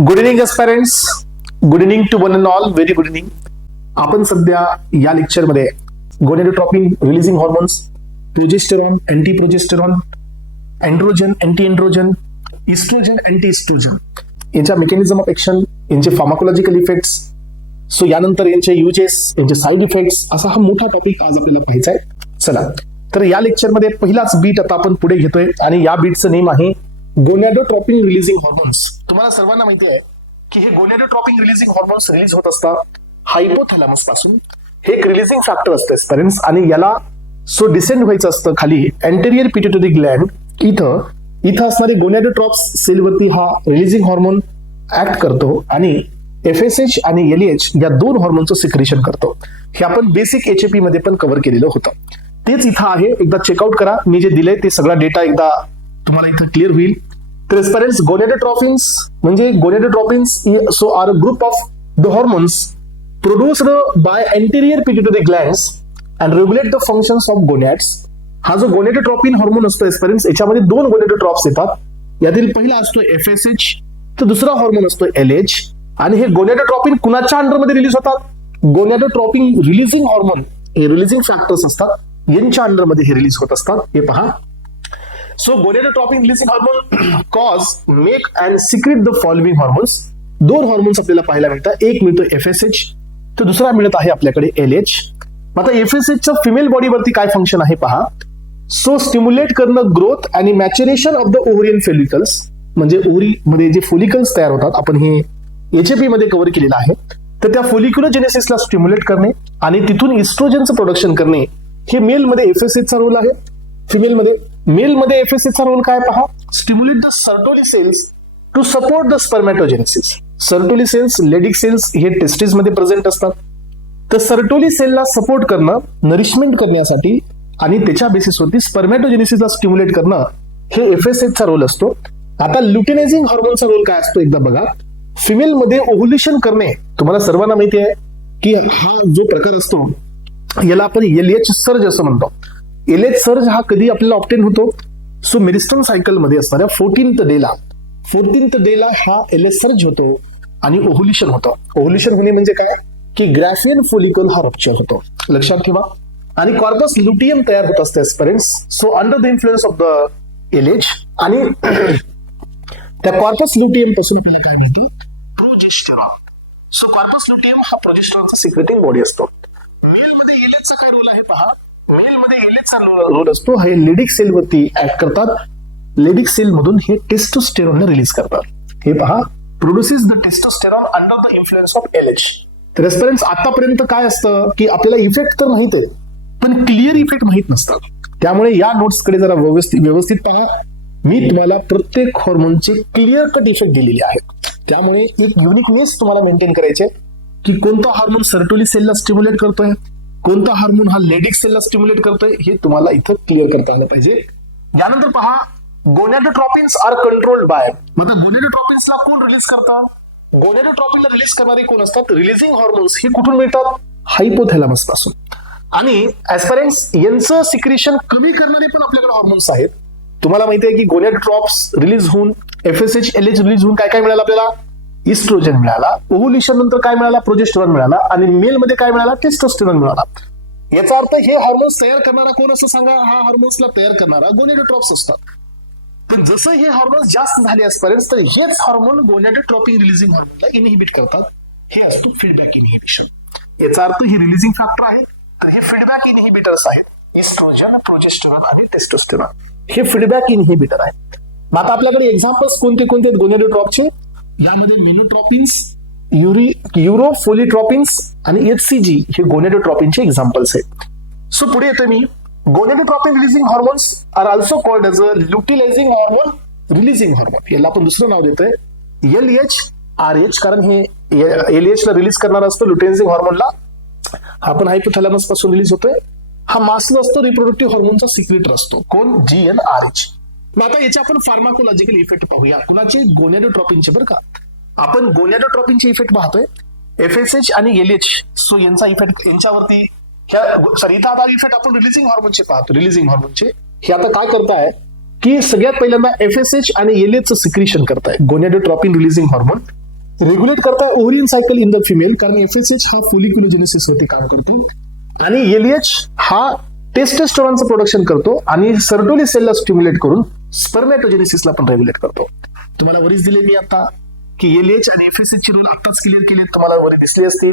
Good evening aspirants, good evening to one and all, very good evening. आपण सध्या या लेक्चरमध्ये gonadotropin releasing hormones, progesterone, anti progesterone, androgen, anti androgen, oestrogen, anti oestrogen यांच्या mechanism of action, यांचे pharmacological effects, so यानंतर यांचे uses, यांचे side effects, असा हा मोठा टॉपिक आज आपल्याला पाहायचा आहे. चला तर या लेक्चरमध्ये पहिलाच बीट आता आपण पुढे घेतोय आणि या बीटचं नेम आहे गोनॅडोट्रोपिन रिलीजिंग हॉर्मोन्स. तुम्हाला सर्वांना माहिती आहे की हे गोनॅडोट्रोपिन रिलीजिंग हॉर्मोन्स रिलीज होत असतात हायपोथॅलॅमस पासून. हे एक रिलीजिंग फॅक्टर असतं स्पेरेंट्स, आणि याला सो डिसेंड व्हायचं असतं खाली अँटेरियर पिट्युटरी ग्लँड. इथं असणारे गोनॅडोट्रॉप्स सेलवरती हा रिलीजिंग हॉर्मोन ऍक्ट करतो आणि FSH आणि LH या दोन हॉर्मोनचं सिक्रेशन करतो. हे आपण बेसिक HAP मध्ये पण कव्हर केलेलं होतं. तेच इथं आहे, एकदा चेकआउट करा. मी जे दिलंय ते सगळा डेटा एकदा तुम्हाला इथं क्लिअर होईल. तर पेरेंट्स, गोनॅडोट्रोपिन्स म्हणजे gonadotropins so are a group of the hormones produced by anterior pituitary glands and regulate the functions of gonads. हा जो गोनॅडोट्रोपिन हॉर्मोन असतो पेरेंट्स, याच्यामध्ये दोन गोनॅडोट्रॉप्स येतात. यातील पहिला असतो FSH, तर दुसरा हॉर्मोन असतो LH. आणि हे गोनॅडोट्रोपिन कुणाच्या अंडरमध्ये रिलीज होतात? गोनॅडोट्रोपिन रिलीजिंग हॉर्मोन, हे रिलीजिंग फॅक्टर्स असतात, यांच्या अंडरमध्ये हे रिलीज होत असतात. हे पहा. So gonadotropin releasing hormone cause make and secrete the following hormones. दोन हॉर्मोन्स आपल्याला पाहायला मिळतात. एक मिळतो FSH, तर दुसरा मिळत आहे आपल्याकडे LH. आता FSH चं फिमेल बॉडीवरती काय फंक्शन आहे पहा. सो स्टिम्युलेट करणं ग्रोथ आणि maturation of the ovarian follicles, म्हणजे ओव्हरी मध्ये जे फॉलिकल्स तयार होतात, आपण हे HAP मध्ये कव्हर केलेलं आहे. तर त्या फॉलिक्युलोजेनेसिसला स्टिम्युलेट करणे आणि तिथून इस्ट्रोजनचं प्रोडक्शन करणे, हे मेल मध्ये FSH चा रोल आहे. फिमेल मध्ये, मेल मध्ये FSH चा रोल काय पहा. Stimulate the Sertoli cells to support the spermatogenesis. Sertoli cells, Leydig cells हे टेस्टिस मध्ये प्रेझेंट असतात. तर सर्टोली सेलला सपोर्ट करणं, नरिशमेंट करण्यासाठी आणि त्याच्या बेसिसवरती स्पर्मॅटोजेनेसिसला स्टिम्युलेट करणं, हे FSH चा रोल असतो. आता ल्युटिनायझिंग हॉर्मोनचा रोल काय असतो एकदा बघा. फिमेल मध्ये ओव्ह्युलेशन करणे, तुम्हाला सर्वांना माहिती आहे की हा जो प्रकार असतो याला आपण LH सर्ज असं म्हणतो. LH सर्ज हा कधी आपल्याला ऑप्टेन होतो. सो मेरिस्टम सायकल मध्ये असणाऱ्या 14th डेला हा LH सर्ज होतो आणि ओव्ह्युलेशन होतं. ओव्ह्युलेशन होणे म्हणजे काय की ग्राफियन फॉलिकल हा रप्चर होतो, लक्षात ठेवा. आणि कॉर्पस लुटियम तयार होत असते parents. So under the influence of the LH आणि त्या कॉर्पस लुटियम पासून आपल्याला काय मिळते, प्रोजेस्टेरॉन. सो कॉर्पस लुटियम हा प्रोजेस्टेरॉनचा सिक्रेटिंग बॉडी असतो. मेल मध्ये LH चा काय रोल आहे पहा. मेल मध्ये LH चा रोल असतो, हे लेडिक सेल वरती ऍक्ट करतात. लेडिक सेल मधून हे टेस्टोस्टेरॉनला रिलीज करतात. हे पहा, produces the testosterone under the influence of LH. तर रेस्पिरेंट्स, आतापर्यंत काय असतं की आपल्याला इफेक्ट तर माहित आहे पण क्लिअर इफेक्ट माहित नसतात. त्यामुळे या नोट्स कडे जरा व्यवस्थित पहा. मी तुम्हाला प्रत्येक हॉर्मोनचे क्लिअर कट इफेक्ट दिलेले आहेत. त्यामुळे एक युनिकनेस तुम्हाला मेंटेन करायचे की कोणता हार्मोन सर्टोली सेलला स्टिम्युलेट करतोय, कोणता हार्मोन हा लेडिक सेलला स्टिम्युलेट करतोय, हे तुम्हाला इथं क्लिअर करता आलं पाहिजे. यानंतर पहा, गोनॅडोट्रोपिन्स आर कंट्रोल्ड बाय. मग गोनॅडोट्रोपिन्सला कोण रिलीज करतात? गोनॅडोट्रोपिनला रिलीज करणारे कोण असतात? Releasing hormones. हे कुठून मिळतात? हायपोथॅलॅमस पासून. आणि ऍस्पिरेंट्स, यांचं सिक्रेशन कमी करणारे पण आपल्याकडे हॉर्मोन्स आहेत. तुम्हाला माहिती आहे की गोनॅडोट्रॉप्स रिलीज होऊन, FSH LH रिलीज होऊन काय काय मिळालं आपल्याला? इस्ट्रोजन मिळाला. ओव्ह्युलेशन नंतर काय मिळाला? प्रोजेस्टेरॉन मिळाला. आणि मेल मध्ये काय मिळाला? टेस्टोस्टेरॉन मिळाला. याचा अर्थ हे हार्मोन्स तयार करणारा कोण असं सांगा? हा हार्मोन्सला तयार करणारा गोनॅडोट्रॉप्स असतात. पण जसं हे हार्मोन्स जास्त झाले असपर्यंत तर हेच हार्मोन गोनॅडोट्रोपिन रिलीजिंग हॉर्मोनला इनहिबिट करतात. हे असतो फीडबॅक इनहिबिशन. याचा अर्थ हे रिलीजिंग फॅक्टर आहे, तर हे फीडबॅक इनहिबिटर्स आहेत. इस्ट्रोजन, प्रोजेस्टेरॉन आणि टेस्टोस्टेरॉन हे फीडबॅक इनहिबिटर आहेत. आता आपल्याकडे एक्झाम्पल्स कोणते कोणते आहेत गोनॅडोट्रॉपचे? यामध्ये मेनोट्रॉपिन्स, युरोफोलिट्रॉपिन्स आणि HCG हे गोनॅडोट्रॉपिनचे एक्झाम्पल्स आहेत. सो पुढे येतो मी. Gonadotropin releasing hormones are also called as a luteinizing hormone releasing hormone. याला आपण दुसरं नाव देतोय LH RH, कारण हे LH ला रिलीज करणार असतो ल्युटिलायझिंग हॉर्मोनला. हा पण हायपोथॅलॅमस पासून रिलीज होतोय. हा मास्ल असतो, रिप्रोडक्टिव्ह हॉर्मोनचा सिक्रेटर असतो. कोण? GnRH. मग आता याचे आपण फार्माकोलॉजिकल इफेक्ट पाहूया. कुणाचे? गोनॅडोट्रोपिनचे. बरं का, आपण गोनॅडोट्रोपिनचे इफेक्ट पाहतोय. FSH आणि LH, सो यांचा इफेक्ट यांच्यावरती, इथं आता इफेक्ट आपण रिलीजिंग हॉर्मोनचे पाहतो. रिलीजिंग हॉर्मोनचे हे आता काय करताय की सगळ्यात पहिल्यांदा FSH आणि LH चं सिक्रेशन करताय. गोनॅडोट्रोपिन रिलीजिंग हॉर्मोन रेग्युलेट करताय ovarian cycle in the female, कारण एफएसएच हा फोलिक्युलोजेनेसिस वरती काम करतो आणि एलएच हा टेस्टोस्टेरॉनचं प्रोडक्शन करतो आणि सर्टोली सेलला स्टिम्युलेट करून स्पर्मॅटोजेनेसिसला पण रेग्युलेट करतो. तुम्हाला वरीच दिले मी आता की एलएच आणि एफएसएच चे रोल आताच क्लिअर केले, तुम्हाला वरी दिसले असतील.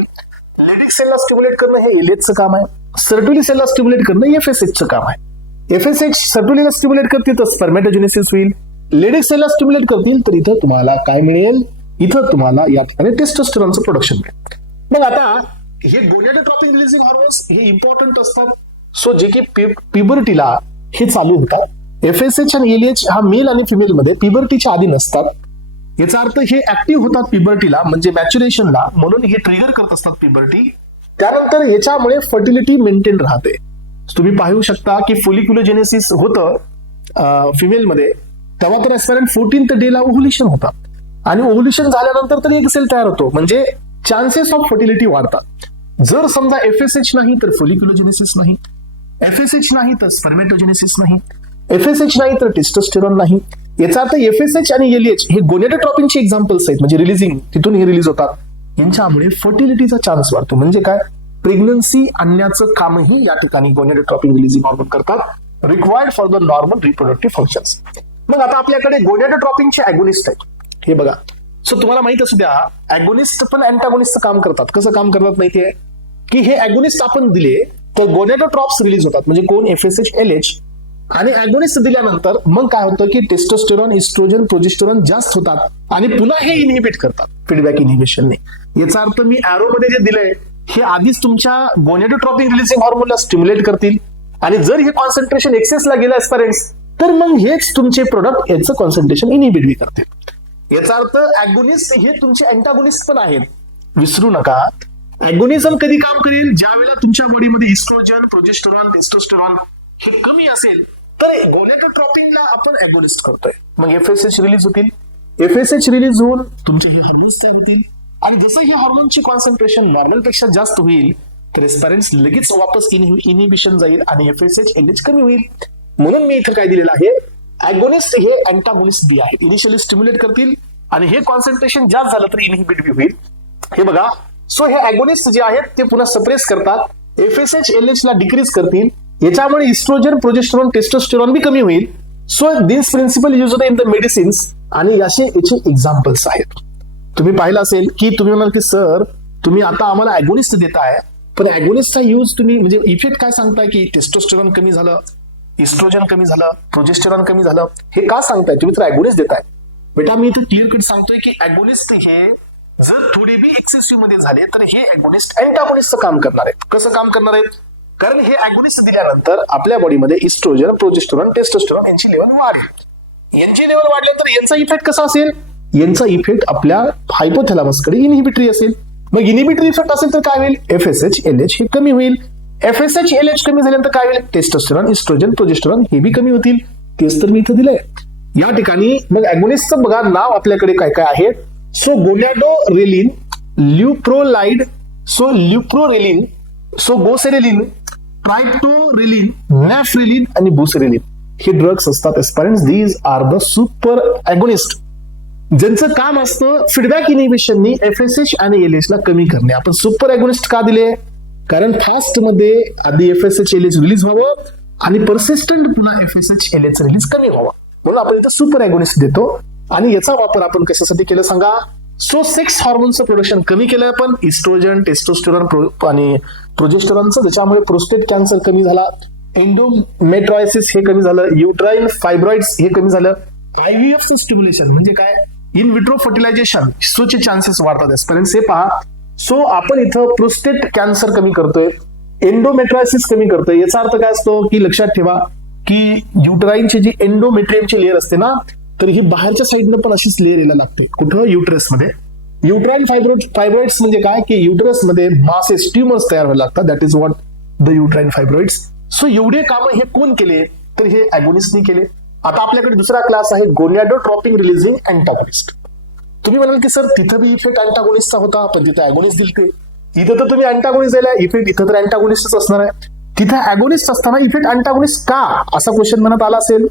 लेडिक सेलला स्टिम्युलेट करणं हे एलएचचं काम आहे, सर्टोली सेलला स्टिम्युलेट करणं एफएसएचचं काम आहे. एफएसएच सर्टोलीला स्टिम्युलेट करतील तर स्पर्मॅटोजेनेसिस होईल, लेडिक सेलला स्टिम्युलेट करतील तर इथं तुम्हाला काय मिळेल, इथं तुम्हाला या ठिकाणी टेस्टोस्टेरॉनचं प्रोडक्शन मिळेल. मग आता हे गोनाडोट्रोपिन रिलीजिंग हॉर्मोन्स हे इम्पॉर्टंट असतात. सो जे की प्युबर्टीला हे चालू होतात. एफएसएच आणि एलएच हा मेल आणि फिमेल मध्ये प्युबर्टीच्या आधी नसतात. याचा अर्थ हे ऍक्टिव्ह होतात प्युबर्टीला म्हणजे मॅच्युरेशनला, म्हणून हे ट्रिगर करत असतात प्युबर्टी. त्यानंतर याच्यामुळे फर्टिलिटी मेंटेन राहते. तुम्ही पाहू शकता की फोलिक्युलोजेनेसिस होतं फिमेलमध्ये, तेव्हा तर ऍस्पायरंट 14th डेला ओव्ह्युलेशन होतात आणि ओव्ह्युलेशन झाल्यानंतर तर एक सेल तयार होतो, म्हणजे चान्सेस ऑफ फर्टिलिटी वाढतात. जर समजा एफएसएच नाही तर फोलिक्युलोजेनेसिस नाही, एफएसएच नाही तर स्पर्मॅटोजेनेसिस नाही, एफएसएच नाही तर टेस्टोस्टेरॉन नाही. याचा अर्थ एफएसएच आणि एलएच हे गोनाडोट्रोपिनचे एक्झाम्पल्स आहेत, म्हणजे रिलीजिंग तिथून हे रिलीज होतात. यांच्यामुळे फर्टिलिटीचा चान्स वाढतो. म्हणजे काय, प्रेग्नन्सी आणण्याचं कामही या ठिकाणी गोनाडोट्रोपिन रिलीजिंग हॉर्मोन करतात, required for the normal reproductive functions. मग आता आपल्याकडे गोनाडोट्रोपिनचे अगोनिस्ट आहेत, हे बघा. सो तुम्हाला माहित असू द्या, अगोनिस्ट पण अँटागोनिस्टचं काम करतात. कसं काम करतात माहितीये की हे अगोनिस्ट आपण दिले तर गोनाडोट्रॉप्स रिलीज होतात, म्हणजे कोण, एफएसएच एलएच. आणि अगोनिस्ट दिल्यानंतर मग काय होतं की टेस्टोस्टेरॉन, इस्ट्रोजन, प्रोजेस्टेरॉन जास्त होतात आणि पुन्हा हे इनहिबिट करतात फीडबॅक इनहिबिशनने. याचा अर्थ मी एरो मध्ये जे दिलंय हे आधीच तुमच्या गोनाडोट्रोपिन रिलीजिंग हॉर्मोनला स्टिम्युलेट करतील आणि जर हे कॉन्सन्ट्रेशन एक्सेसला गेलं ऍस्पायरेंट्स तर मग हेच तुमचे प्रोडक्ट याचं कॉन्सन्ट्रेशन इनहिबिट बी करतील. याचा अर्थ अगोनिस्ट हे तुमचे अँटागोनिस्ट पण आहेत, विसरू नका. अगोनिझम कधी काम करेल, ज्या वेळेला तुमच्या बॉडीमध्ये इस्ट्रोजन, प्रोजेस्टेरॉन, टेस्टोस्टेरॉन हे कमी असेल तर गोनाडोट्रोपिनला आपण अगोनिस्ट करतोय. मग एफएसएच रिलीज होतील, एफएसएच रिलीज होऊन तुमचे हे हार्मोन्स तयार होतील आणि जसं हे हार्मोनची कॉन्सन्ट्रेशन नॉर्मल पेक्षा जास्त होईल तर एस्पायरेंट्स लगेच वापस इनहिबिशन जाईल आणि एफएसएच एलएच कमी होईल. म्हणून मी इथं काय दिलेलं आहे, अगोनिस्ट हे अँटागोनिस्ट बी आहेत, इनिशियली स्टिम्युलेट करतील आणि हे कॉन्सन्ट्रेशन जास्त झालं तर इनहिबिट बी होईल. हे बघा. सो हे अगोनिस्ट जे आहेत ते पुन्हा सप्रेस करतात, एफएसएच एलएच ला डिक्रीज करतील, याच्यामुळे इस्ट्रोजन, प्रोजेस्टेरॉन, टेस्टोस्टेरॉन बी कमी होईल. सो दिस प्रिन्सिपल यूज होतं इन द मेडिसिन्स आणि असे याचे एक्झाम्पल्स आहेत. तुम्ही पाहिलं असेल की तुम्ही म्हणाल की सर तुम्ही आता आम्हाला अगोनिस्ट देताय, पण अगोनिस्टचा यूज तुम्ही म्हणजे इफेक्ट काय सांगताय की टेस्टोस्टेरॉन कमी झालं, इस्ट्रोजन कमी झालं, प्रोजेस्टेरॉन कमी झालं, हे का सांगताय? तुम्ही तर अगोनिस्ट देताय. बेटा मी इथं क्लिअर कट सांगतोय की अगोनिस्ट हे जर थोडे बी एक्सेसिव्ह मध्ये झाले तर हे अगोनिस्ट अँटागोनिस्टचं काम करणार आहेत. कसं काम करणार आहेत? कारण हे अगोनिस्ट दिल्यानंतर आपल्या बॉडीमध्ये इस्ट्रोजन, प्रोजेस्टेरॉन, टेस्टोस्टेरॉन यांची लेवल वाढेल. यांची लेवल वाढल्यानंतर यांचा इफेक्ट कसा असेल? यांचा इफेक्ट आपल्या हायपोथॅलॅमसकडे इनहिबिटरी असेल. मग इनहिबिटरी इफेक्ट असेल तर काय होईल? एफएसएच एलएच हे कमी होईल. एफएसएच एलएच कमी झाल्यानंतर काय होईल? टेस्टोस्टेरॉन, इस्ट्रोजन, प्रोजेस्टेरॉन हे बी कमी होतील. तेच तर मी इथं दिलंय या ठिकाणी. मग अगोनिस्टचं बघा नाव आपल्याकडे काय काय आहे. So gonadorelin, leuprolide, so leuprorelin, so goserelin, triptorelin, nafarelin आणि बुसेरेलिन हे ड्रग्स असतात aspirants. These are the super agonist ज्यांचं काम असतं फीडबॅक इनहिबिशननी एफएसएच आणि एलएच ला कमी करणे. आपण सुपर अगोनिस्ट का दिले? कारण फास्ट मध्ये आधी एफएसएच एलएच रिलीज व्हावं आणि परसिस्टंट पुन्हा एफएसएच एलएच रिलीज कमी व्हावं, म्हणून आपण इथं सुपर अगोनिस्ट देतो. आणि याचा वापर आपण कशासाठी केला सांगा? सो सेक्स हॉर्मोनचं प्रोडक्शन कमी केलं आपण, इस्ट्रोजन, टेस्टोस्टेरॉन आणि प्रोजेस्टेरॉनचं, ज्याच्यामुळे प्रोस्टेट कॅन्सर कमी झाला, एंडोमेट्रॉयसिस हे कमी झालं, युट्राइन फायब्रॉइड्स हे कमी झालं, आयव्हीएफचं स्टिम्युलेशन म्हणजे काय? इन विट्रो फर्टिलायझेशन सोचे चान्सेस वाढतात एस्पेरेंट्स. हे पहा. सो आपण इथं प्रोस्टेट कॅन्सर कमी करतोय, एंडोमेट्रॉयसिस कमी करतोय. याचा अर्थ काय असतो की लक्षात ठेवा की युट्राइनची जी एंडोमेट्रियमची लेअर असते ना, तर ही बाहेरच्या साईडनं पण अशीच लेअर यायला लागते. कुठं? युट्रस मध्ये. युट्राइन फायब्रॉइड्स म्हणजे काय की युट्रस मध्ये मासेस, ट्युमर्स तयार व्हायला लागतात. That is what the uterine fibroids. So एवढे कामं हे कोण केले? तर हे अगोनिस्टनी केले. आता आपल्याकडे दुसरा क्लास आहे गोनॅडोट्रोपिन रिलीजिंग अँटागोनिस्ट. तुम्ही म्हणाल की सर तिथं बी इफेक्ट अँटागोनिस्टचा होता, पण तिथं अगोनिस्ट दिलते. इथं तर तुम्ही अँटागोनिस्ट दिला, इफेक्ट इथं तर अँटागोनिस्टच असणार आहे. तिथं अगोनिस्ट असताना इफेक्ट अँटागोनिस्ट का, असा क्वेश्चन म्हणत आला असेल.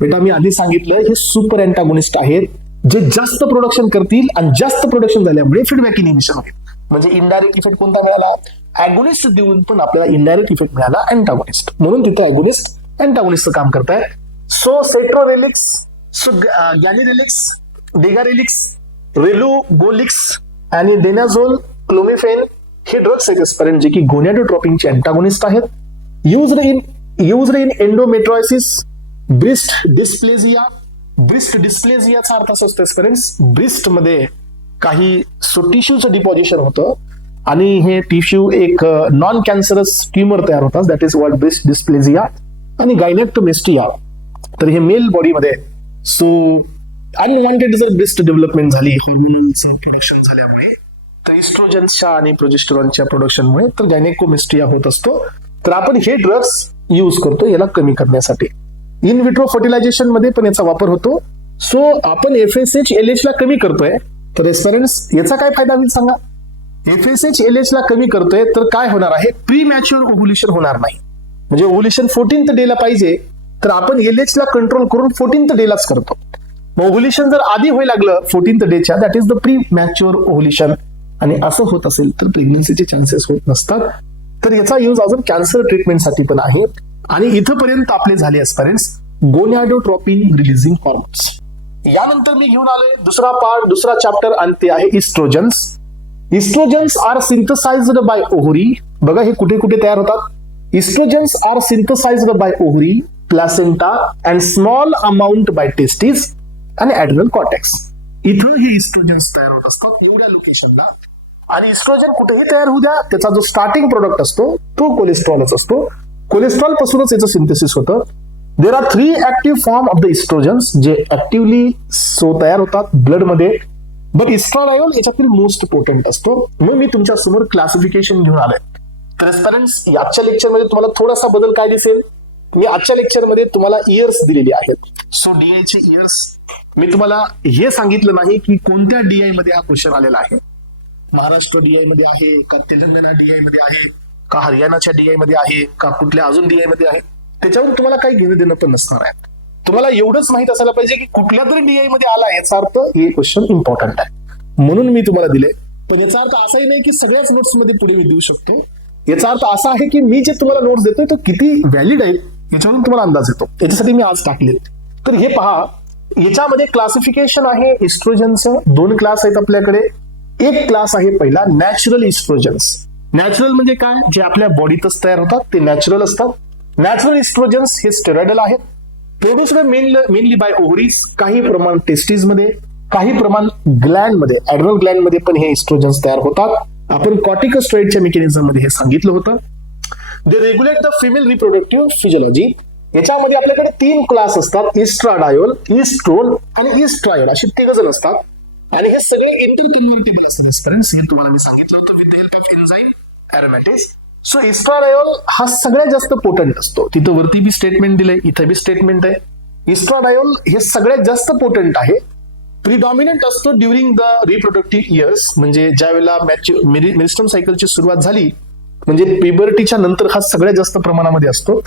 बेटा मी आधी सांगितलं हे सुपर अँटागोनिस्ट आहेत. जे जास्त प्रोडक्शन करतील आणि जास्त प्रोडक्शन झाल्यामुळे फीडबॅक इनिबिशन होईल. म्हणजे इनडायरेक्ट इफेक्ट कोणता मिळाला? अॅगोनिस्ट देऊन पण आपल्याला इनडायरेक्ट इफेक्ट मिळाला अँटागोनिस्ट. म्हणून तिथे अॅगोनिस्ट अँटागोनिस्टचं काम करताय. सो सेट्रोरेलिक्स, सो गॅलिरेलिक्स, डेगारेलिक्स, रेलुगोलिक्स आणि डेनाझोल, क्लोमिफेन हे ड्रग्स आहेत एस्पिरंट जे की गोनॅडोट्रोपिनचे अँटागोनिस्ट आहेत. Used in endometriosis, breast dysplasia. Breast डिस्प्लेजियाचा अर्थ असा असतो एस्पिरंट्स, ब्रिस्ट मध्ये काही टिश्यूचं डिपॉझिशन होतं आणि हे टिश्यू एक नॉन कॅन्सरस ट्युमर तयार होतात, that is what breast dysplasia. आणि गायनेक्टोमेस्टिया, तर हे मेल बॉडीमध्ये सो अनवॉन्टेड जर ब्रेस्ट डेव्हलपमेंट झाली हॉर्मोनलचं प्रोडक्शन झाल्यामुळे, तर इस्ट्रोजन्सच्या आणि प्रोजेस्टेरॉनच्या प्रोडक्शनमुळे तर गायनेकोमेस्ट्रिया होत असतो. तर आपण हे ड्रग्स यूज करतो याला कमी करण्यासाठी. इन विट्रो फर्टिलायझेशन मध्ये पण याचा वापर होतो. सो आपण FSH LH ला कमी करतोय, तर एस्पिरंट्स याचा काय फायदा होईल सांगा? FSH LH ला कमी करतोय तर काय होणार आहे? प्री मॅच्युअर ओव्ह्युलेशन होणार नाही. म्हणजे ओव्ह्युलेशन 14th डे ला पाहिजे, तर आपण LH ला कंट्रोल करून 14th डे लाच करतो. मग ओव्ह्युलेशन जर आधी व्हायला लागलं 14th डेच्या, that is the pre mature ovulation. आणि असं होत असेल तर प्रेग्नन्सीचे चान्सेस होत नसतात. तर याचा यूज अजून कॅन्सर ट्रीटमेंटसाठी पण आहे. आणि इथपर्यंत आपले झाले एस्पिरंट्स गोनॅडोट्रोपिन रिलीजिंग हॉर्मोन्स. यानंतर मी घेऊन आलोय दुसरा पार्ट, दुसरा चॅप्टर, आणि ते आहे estrogens. Estrogens are synthesized by ovary. बघा हे कुठे कुठे तयार होतात? Estrogens are synthesized by ovary, placenta and small amount by testis आणि ऍड्रिनल कॉर्टेक्स. इथं हे इस्ट्रोजन्स तयार होत असतात एवढ्या लोकेशनला. आणि इस्ट्रोजन कुठेही तयार होऊ द्या, त्याचा जो स्टार्टिंग प्रोडक्ट असतो तो कोलेस्ट्रॉलच असतो. कोलेस्ट्रॉल पासूनच याचं सिंथेसिस होतं. There are 3 active form of the estrogens जे ऍक्टिव्हली तयार होतात ब्लड मध्ये. बट इस्ट्राडायोल याच्यातील मोस्ट पोटंट असतो. मग मी तुमच्या समोर क्लासिफिकेशन घेऊन आलोय. तर एस्पिरंट्स आजच्या लेक्चरमध्ये तुम्हाला थोडासा बदल काय दिसेल? मी आजच्या लेक्चरमध्ये तुम्हाला इयर्स दिलेली आहेत. सो DI चे इयर्स मी तुम्हाला हे सांगितलं नाही की कोणत्या DI मध्ये हा क्वेश्चन आलेला आहे. महाराष्ट्र DI मध्ये आहे का, तेलंगणा DI मध्ये आहे का, हरियाणाच्या DI मध्ये आहे का, कुठल्या अजून DI मध्ये आहे, त्याच्यावरून तुम्हाला काही घेणं देणं पण नसणार आहे. तुम्हाला एवढंच माहित असायला पाहिजे की कुठल्या तरी DI मध्ये आला याचा अर्थ हे क्वेश्चन इम्पॉर्टंट आहे, म्हणून मी तुम्हाला दिले. पण याचा अर्थ असाही नाही की सगळ्याच नोट्स मध्ये पुढे मी देऊ शकतो. याचा अर्थ असा आहे की मी जे तुम्हाला नोट्स देतोय तो किती व्हॅलिड आहे याच्यावरून तुम्हाला अंदाज येतो. याच्यासाठी मी आज टाकले. तर हे पहा, याच्यामध्ये क्लासिफिकेशन आहे इस्ट्रोजनचं. 2 क्लास आहेत आपल्याकडे. एक क्लास आहे पहिला नॅचरल इस्ट्रोजन्स. नॅचरल म्हणजे काय? जे आपल्या बॉडीतच तयार होतात ते नॅचरल असतात. नॅचरल इस्ट्रोजन्स हे स्टेरॉइडल आहेत, प्रोड्युस्ड मेनली बाय ओव्हरीज, काही प्रमाण टेस्टीज मध्ये, काही प्रमाण ग्लँड मध्ये, ऍड्रिनल ग्लँड मध्ये पण हे इस्ट्रोजन्स तयार होतात. आपण कॉर्टिकोस्टेरॉइडच्या मेकॅनिझम मध्ये हे सांगितलं होतं. They regulate the female reproductive physiology. याच्यामध्ये आपल्याकडे 3 क्लास असतात, इस्ट्राडायोल, इस्ट्रोल आणि इस्ट्रायोल, असे 3 जण असतात. आणि हे सगळे इंटरकन्व्हर्टेबल असतात. हे तुम्हाला मी सांगितलं होतं with the help of enzyme aromatase. So estradiol हा सगळ्यात जास्त पोटंट असतो. तिथं वरती बी स्टेटमेंट दिलंय, इथं बी स्टेटमेंट आहे. इस्ट्राडायोल हे सगळ्यात जास्त पोटंट आहे. प्रिडॉमिनंट असतो ड्युरिंग द रिप्रोडक्टिव्ह इयर्स, म्हणजे ज्या वेळेला मेरिस्टम सायकलची सुरुवात झाली म्हणजे प्युबर्टीच्या नंतर हा सगळ्यात जास्त प्रमाणामध्ये असतो.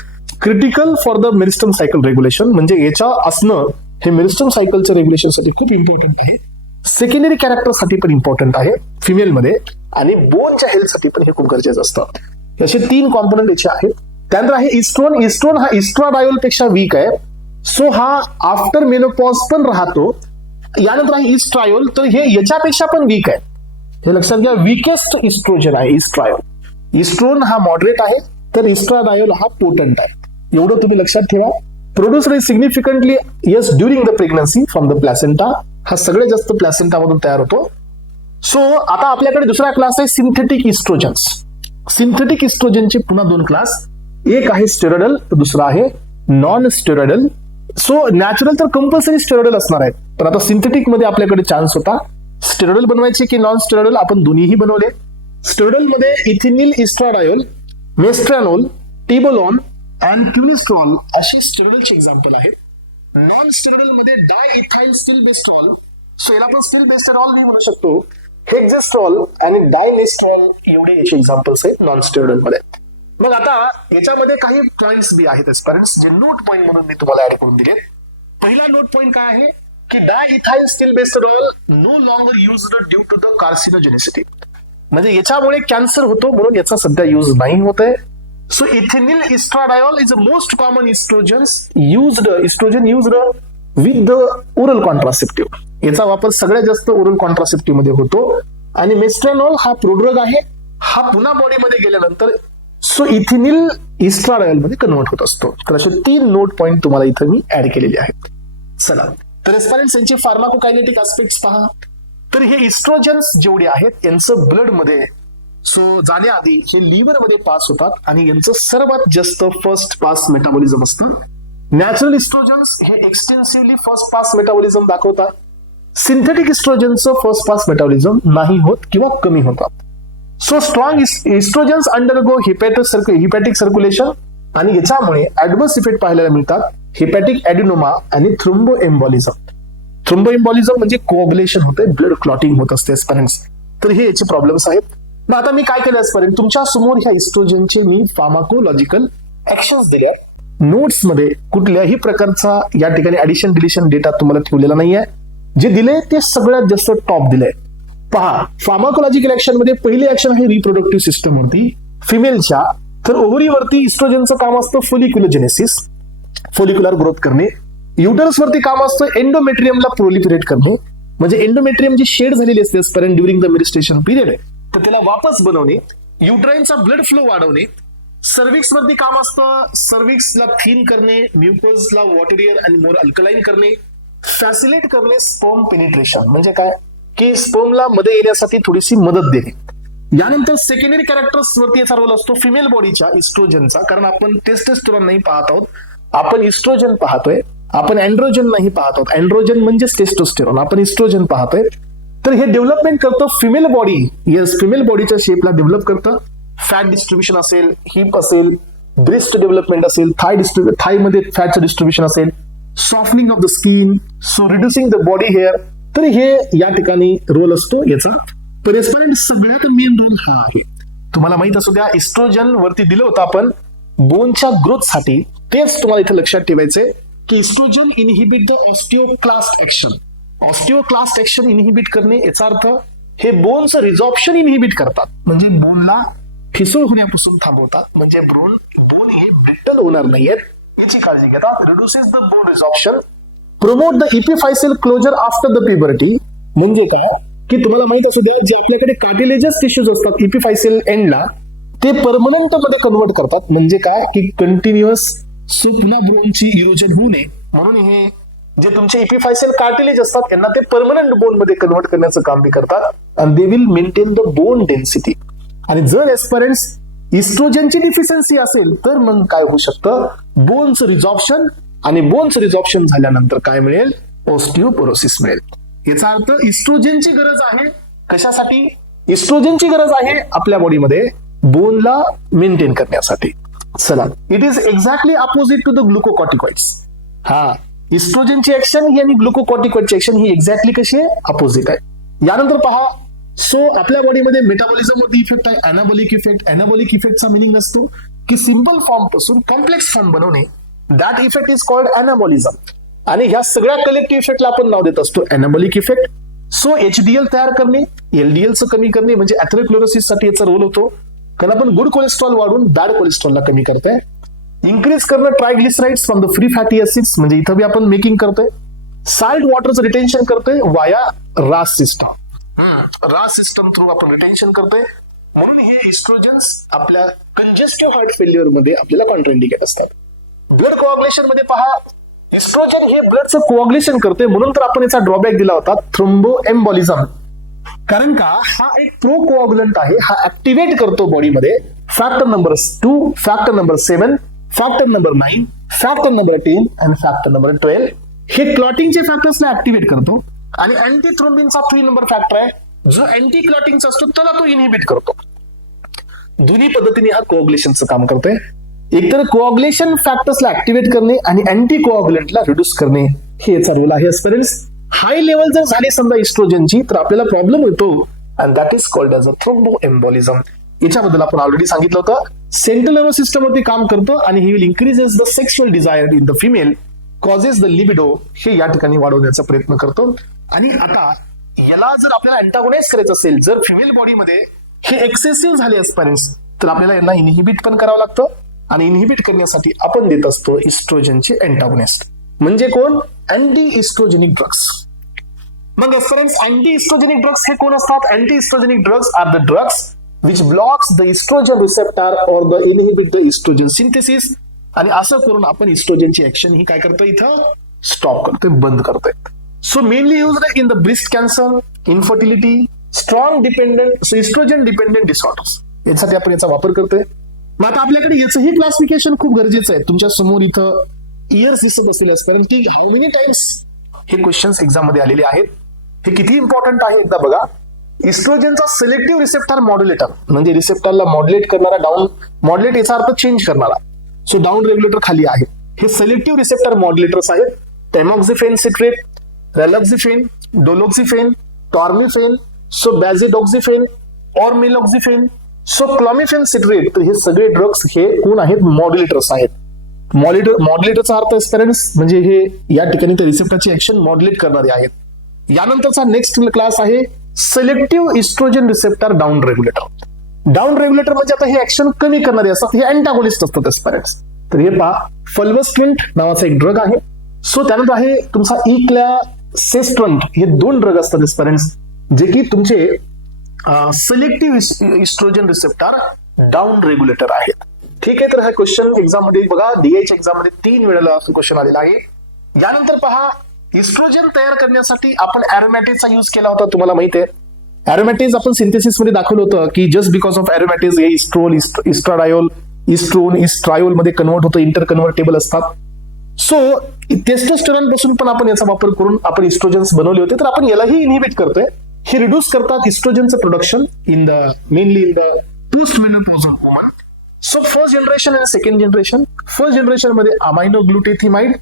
Critical for the meristem cycle regulation, म्हणजे याच्या असणं हे मेरिस्टम सायकलच्या रेग्युलेशनसाठी खूप इम्पॉर्टंट आहे. सेकंडरी कॅरेक्टरसाठी पण इम्पॉर्टंट आहे फिमेलमध्ये, आणि बोनच्या हेल्थसाठी पण हे खूप गरजेचं असतं. असे 3 कॉम्पोनंट याचे आहेत. त्यानंतर आहे इस्ट्रोन. इस्ट्रोन हा इस्ट्राडायोल पेक्षा वीक आहे. सो हा आफ्टर मेनोपॉज पण राहतो. यानंतर आहे इस्ट्रायोल, तर हे याच्यापेक्षा पण वीक आहे. हे लक्षात घ्या, वीकेस्ट इस्ट्रोजन आहे इस्ट्रायोल. इस्ट्रोन हा मॉडरेट आहे, तर इस्ट्राडायोल हा पोटंट आहे. एवढं तुम्ही लक्षात ठेवा. Produced significantly yes during the pregnancy from the placenta. हा सगळ्यात जास्त प्लॅसेंटा मधून तयार होतो. सो आता आपल्याकडे दुसरा क्लास आहे सिंथेटिक इस्ट्रोजन्स. सिंथेटिक इस्ट्रोजनचे पुन्हा 2 क्लास, एक आहे स्टेरॉइडल, दुसरा आहे नॉन स्टेरॉइडल. सो नॅचरल तर कंपल्सरी स्टेरॉइडल असणार आहेत, पण आता सिंथेटिक मध्ये आपल्याकडे चान्स होता स्टेरॉइडल बनवायचे की नॉन स्टेरॉइडल. आपण दोन्हीही बनवले. स्टेरॉइडल मध्ये इथिनिल इस्ट्राडायोल, मेस्ट्रॅनोल, टिबोलॉन आणि क्युनिस्ट्रॉल अशी स्टेरॉइडलचे एक्झाम्पल आहेत. नॉन स्टेरॉइडल मध्ये डायइथाइल स्टिल्बेस्ट्रॉल, सो याला आपण स्टिल्बेस्टेरॉल मी म्हणू शकतो, हेक्झेस्ट्रॉल आणि डायनेस्ट्रॉल एवढे याचे एक्झाम्पल्स आहेत नॉन स्टेरॉइडल मध्ये. मग आता याच्यामध्ये काही पॉइंट्स बी आहेत एस्पिरंट्स, जे नोट पॉइंट म्हणून मी तुम्हाला ऍड करून दिले. पहिला नोट पॉइंट काय आहे? की diethylstilbestrol no longer used due to the carcinogenicity. म्हणजे याच्यामुळे कॅन्सर होतो म्हणून याचा सध्या यूज नाही होत आहे. So ethinyl estradiol is a most common estrogen used with the oral contraceptive. याचा वापर सगळ्यात जास्त ओरल कॉन्ट्रासेप्टिव्ह मध्ये होतो. आणि मेस्ट्रानॉल हा प्रोड्रग आहे, हा पुन्हा बॉडीमध्ये गेल्यानंतर सो इथेनिल इस्ट्राडायोल मध्ये कन्वर्ट होत असतो. तर असे 3 नोट पॉइंट तुम्हाला इथं मी ऍड केलेले आहेत. चला तर एस्पायरेंट्स यांचे फार्माकोकायनेटिक ऍस्पेक्ट्स पहा. तर हे इस्ट्रोजन्स जेवढे आहेत यांचं ब्लड मध्ये सो जाण्याआधी हे लिव्हर मध्ये पास होतात आणि यांचं सर्वात जास्त फर्स्ट पास मेटाबॉलिझम असतं. नॅचरल इस्ट्रोजन्स हे एक्सटेन्सिव्हली फर्स्ट पास मेटाबॉलिझम दाखवतात. सिंथेटिक इस्ट्रोजनचं फर्स्ट पास मेटाबॉलिझम नाही होत किंवा कमी होतात. सो स्ट्रॉंग इस्ट्रोजन्स अंडरगो हिपॅटिक सर्क्युलेशन आणि याच्यामुळे ऍडव्हर्स इफेक्ट पाहायला मिळतात. हिपॅटिक ॲडिनोमा आणि थ्रोम्बोएम्बॉलिझम. थ्रोम्बोएम्बॉलिझम म्हणजे कोऑग्युलेशन होते, ब्लड क्लॉटिंग होत असते एस्परेंट्स. तर हे याचे प्रॉब्लेम्स आहेत. मग आता मी काय केलं एस्परेंट, तुमच्या समोर ह्या इस्ट्रोजनचे मी फार्माकोलॉजिकल ऍक्शन्स दिल्या. नोट्स मध्ये कुठल्याही प्रकारचा या ठिकाणी ऍडिशन डिलिशन डेटा तुम्हाला ठेवलेला नाहीये. जे दिले ते सगळ्यात जास्त टॉप दिलंय. पहा, फार्माकोलॉजिकल ऍक्शन मध्ये पहिली ऍक्शन आहे रिप्रोडक्टिव्ह सिस्टम वरती फिमेलच्या. तर ओव्हरीवरती इस्ट्रोजनचं काम असतं फोलिक्युलोजेनेसिस, फोलिक्युलर ग्रोथ करणे. युटरस वरती काम असतं एंडोमेट्रियमला प्रोलिफरेट करणे, म्हणजे एंडोमेट्रियम जी शेड झालेली असते sperm during the menstruation period तर त्याला वापस बनवणे. युट्राइनचा ब्लड फ्लो वाढवणे. सर्व्हिक्स वरती काम असतं सर्व्हिक्सला थिन करणे, म्युकसला वॉटरियर आणि मोर अल्कलाइन करणे. फॅसिलिटेट करणे स्पर्म पेनिट्रेशन, म्हणजे काय की स्पर्मला मध्ये येण्यासाठी थोडीशी मदत देणे. यानंतर सेकंडरी कॅरेक्टर्स वरती याचा रोल असतो फिमेल बॉडीच्या इस्ट्रोजनचा, कारण आपण टेस्टोस्टेरॉन नाही पाहत आहोत, आपण इस्ट्रोजन पाहतोय. आपण अँड्रोजन नाही पाहत आहोत, अँड्रोजन म्हणजे टेस्टोस्टेरॉन, आपण इस्ट्रोजन पाहतोय. तर हे डेव्हलपमेंट करतं फिमेल बॉडी. येस, फिमेल बॉडीच्या शेपला डेव्हलप करतं. फॅट डिस्ट्रीब्युशन असेल, हिप असेल, ब्रेस्ट डेव्हलपमेंट असेल, थाय मध्ये फॅटचं डिस्ट्रीब्युशन असेल, softening of the skin, so reducing the body hair. तर हे या ठिकाणी रोल असतो याचा. परस्परेंट सगळ्यात मेन रोल हा आहे. तुम्हाला माहित असू द्या, इस्ट्रोजन वरती दिलं होतं आपण बोनच्या ग्रोथसाठी. तेच तुम्हाला इथे लक्षात ठेवायचंय की estrogen inhibit the osteoclast action. Osteoclast action inhibit करणे याचा अर्थ हे बोनचं रिझॉर्प्शन इनहिबिट करतात, म्हणजे बोनला ठिसूळ होण्यापासून थांबवतात, म्हणजे बोन हे ब्रिटल होणार नाहीयेत याची काळजी घेतात. Reduces the bone resorption. Promote the epiphyseal closure after the puberty, म्हणजे काय की तुम्हाला माहित असू द्या जे आपल्याकडे कार्टिलेजस टिश्यूज असतात इपिफायसिल एंडला ते परमनंट मध्ये कन्वर्ट करतात, म्हणजे काय की कंटिन्युअस सुपना बोनची इरोजन होऊ नये म्हणून हे जे तुमचे इपिफायसिल कार्टिलेज असतात यांना ते परमनंट बोन मध्ये कन्वर्ट करण्याचं काम बी करतात. आणि they will maintain the bone density. आणि जर एस्परेंट्स इस्ट्रोजनची डिफिशियन्सी असेल तर मग काय होऊ शकतं, बोनचं रिझॉर्प्शन, आणि बोनचं रिझॉर्प्शन झाल्यानंतर काय मिळेल, ऑस्टिओपोरोसिस मिळेल. याचा अर्थ इस्ट्रोजनची गरज आहे कशासाठी, इस्ट्रोजनची गरज आहे आपल्या बॉडीमध्ये बोनला मेंटेन करण्यासाठी. चला, it is exactly opposite to the glucocorticoids. हा, इस्ट्रोजनची ऍक्शन ही आणि ग्लुकोकॉर्टिकॉइडची ऍक्शन ही एक्झॅक्टली कशी आहे, अपोजिट आहे. यानंतर पहा, सो आपल्या बॉडीमध्ये मेटाबॉलिझम वरती इफेक्ट आहे अनाबॉलिक इफेक्ट. अनाबॉलिक इफेक्टचा मिनिंग असतो की सिंपल फॉर्म पासून कॉम्प्लेक्स फॉर्म बनवणे. That effect is called anabolism. आणि ह्या सगळ्या कलेक्टिव्ह इफेक्टला आपण नाव देत असतो अनाबॉलिक इफेक्ट. सो एचडीएल तयार करणे, एलडीएलचं कमी करणे, म्हणजे अथेरोस्क्लेरोसिस साठी याचा रोल होतो, कारण आपण गुड कोलेस्ट्रॉल वाढून बॅड कोलेस्ट्रॉलला कमी करताय. इन्क्रीज करणं triglycerides from the free fatty acids, म्हणजे इथं बी आपण मेकिंग करतोय. साल्ट वॉटरचं रिटेन्शन करतोय वाया रास सिस्टम. रास सिस्टम थ्रू आपण रिटेन्शन करतोय, म्हणून हे इस्ट्रोजन्स आपल्या कंजेस्टिव्ह हार्ट फेल्युअर मध्ये आपल्याला कॉन्ट्राइंडिकेट असतात. ब्लड कोऑग्युलेशन मध्ये पहा, इस्ट्रोजन हे ब्लडचं कोऑग्युलेशन करते, म्हणून तर आपण याचा ड्रॉबॅक दिला होता थ्रोम्बोएम्बॉलिझम. कारण का हा एक प्रो कोऑग्युलंट आहे, हा ऍक्टिव्हेट करतो बॉडीमध्ये factor number 2, factor number 7, factor number 9, factor number 10 आणि फॅक्टर नंबर 12. हे क्लॉटिंगचे फॅक्टर्सला ऍक्टिव्हेट करतो. आणि अँटी थ्रोम्बिनचा 3 नंबर फॅक्टर आहे जो अँटी क्लॉटिंगचा असतो त्याला तो इनहिबिट करतो. दोन्ही पद्धतीने हा कोऑग्युलेशनचं काम करतोय. एकतर कोऑग्युलेशन फॅक्टर्सला ऍक्टिव्हेट करणे आणि अँटी कोऑग्युलंटला रिड्यूस करणे हे याचा रोल आहे. एस्पेरेंट्स हाय लेवल जर झाली समजा इस्ट्रोजनची तर आपल्याला प्रॉब्लेम होतो, and that is called as a thromboembolism. याच्याबद्दल आपण ऑलरेडी सांगितलं होतं. सेंट्रल नर्वस सिस्टम वरती काम करतो आणि he will increases the sexual desire in the female, causes the libido हे या ठिकाणी वाढवण्याचा प्रयत्न करतो. आणि आता याला जर आपल्याला अँटागोनाइज करायचं असेल, जर फिमेल बॉडीमध्ये हे एक्सेसिव्ह झाले एस्पायरन्स, तर आपल्याला यांना इनहिबिट पण करावं लागतं. आणि इनहिबिट करण्यासाठी आपण देत असतो इस्ट्रोजनचे अँटागोनिस्ट, म्हणजे कोण? Anti estrogenic drugs. मग एस्पायरन्स अँटी इस्ट्रोजेनिक ड्रग्स हे कोण असतात? Anti estrogenic drugs are the drugs which blocks the estrogen receptor or the inhibit the estrogen synthesis. आणि असं करून आपण इस्ट्रोजनची ऍक्शन ही काय करतोय? इथं स्टॉप करतोय, बंद करतोय. So mainly used in the breast cancer, infertility, strong dependent, so oestrogen dependent disorders यासाठी आपण याचा वापर करतोय. मग आता आपल्याकडे याचंही क्लासिफिकेशन खूप गरजेचं आहे. तुमच्या समोर इथं इयर्स दिसत असलेले, कारण की हाऊ मेनी टाइम्स हे क्वेश्चन्स एक्झाम मध्ये आलेले आहेत. हे किती इम्पॉर्टंट आहे एकदा बघा. इस्ट्रोजनचा सिलेक्टिव्ह रिसेप्टर मॉड्युलेटर, म्हणजे रिसेप्टरला मॉड्युलेट करणारा, डाऊन मॉड्युलेट याचा अर्थ चेंज करणारा, सो डाऊन रेग्युलेटर खाली आहे. हे सिलेक्टिव्ह रिसेप्टर मॉड्युलेटर्स आहेत. टेमॉक्सिफेन सिट्रेट, रेलॉक्सिफेन, डोलोक्सिफेन, टॉर्मिफेन, सो बॅझिडॉक्सिफेन, ऑरमिलॉक्सिफेन, सो क्लॉमिफेन सिट्रेट. तर हे सगळे ड्रग्स हे कोण आहेत? मॉड्युलेटर्स आहेत. मॉड्युलेटरचा अर्थ एस्पेरेंट्स म्हणजे हे या ठिकाणी त्या रिसेप्टरची ऍक्शन मॉड्युलेट करणारे आहेत. यानंतरचा नेक्स्ट क्लास आहे selective oestrogen receptor down regulator. Down regulator म्हणजे आता हे ऍक्शन कमी करणारे असतात, हे अँटागोनिस्ट असतात एस्पेरेंट्स. तर हे पहा, फल्वस्ट्रंट नावाचा एक ड्रग आहे. सो त्यानंतर आहे तुमचा इक्लॅसेस्ट्रंट. हे दोन ड्रग असतात एस्पेरेंट्स, जे की तुमचे selective oestrogen receptor down regulator आहेत. ठीक आहे. तर हा क्वेश्चन एक्झाम मध्ये बघा, डीएच एक्झाम मध्ये 3 वेळेला क्वेश्चन आलेला आहे. यानंतर पहा, इस्ट्रोजन तयार करण्यासाठी आपण ॲरोमॅटेजचा यूज केला होता. तुम्हाला माहिती आहे ॲरोमॅटेज आपण सिंथेसिस मध्ये दाखवलं होतं की जस्ट बिकॉज ऑफ ॲरोमॅटेज हे इस्ट्रोल, इस्ट्राडायोल, इस्ट्रोन, इस्ट्रायोल मध्ये कन्वर्ट होतं, इंटर कन्व्हर्टेबल असतात. सो टेस्टोस्टेरॉन पासून पण आपण याचा वापर करून आपण इस्ट्रोजन्स बनवले होते. तर आपण यालाही इनहिबिट करतोय. हे रिड्यूस करतात इस्ट्रोजनचं production in the mainly in the post menopausal woman. So first generation आणि सेकंड जनरेशन. फर्स्ट जनरेशन मध्ये अमायनो ग्लुटेथिमाइड.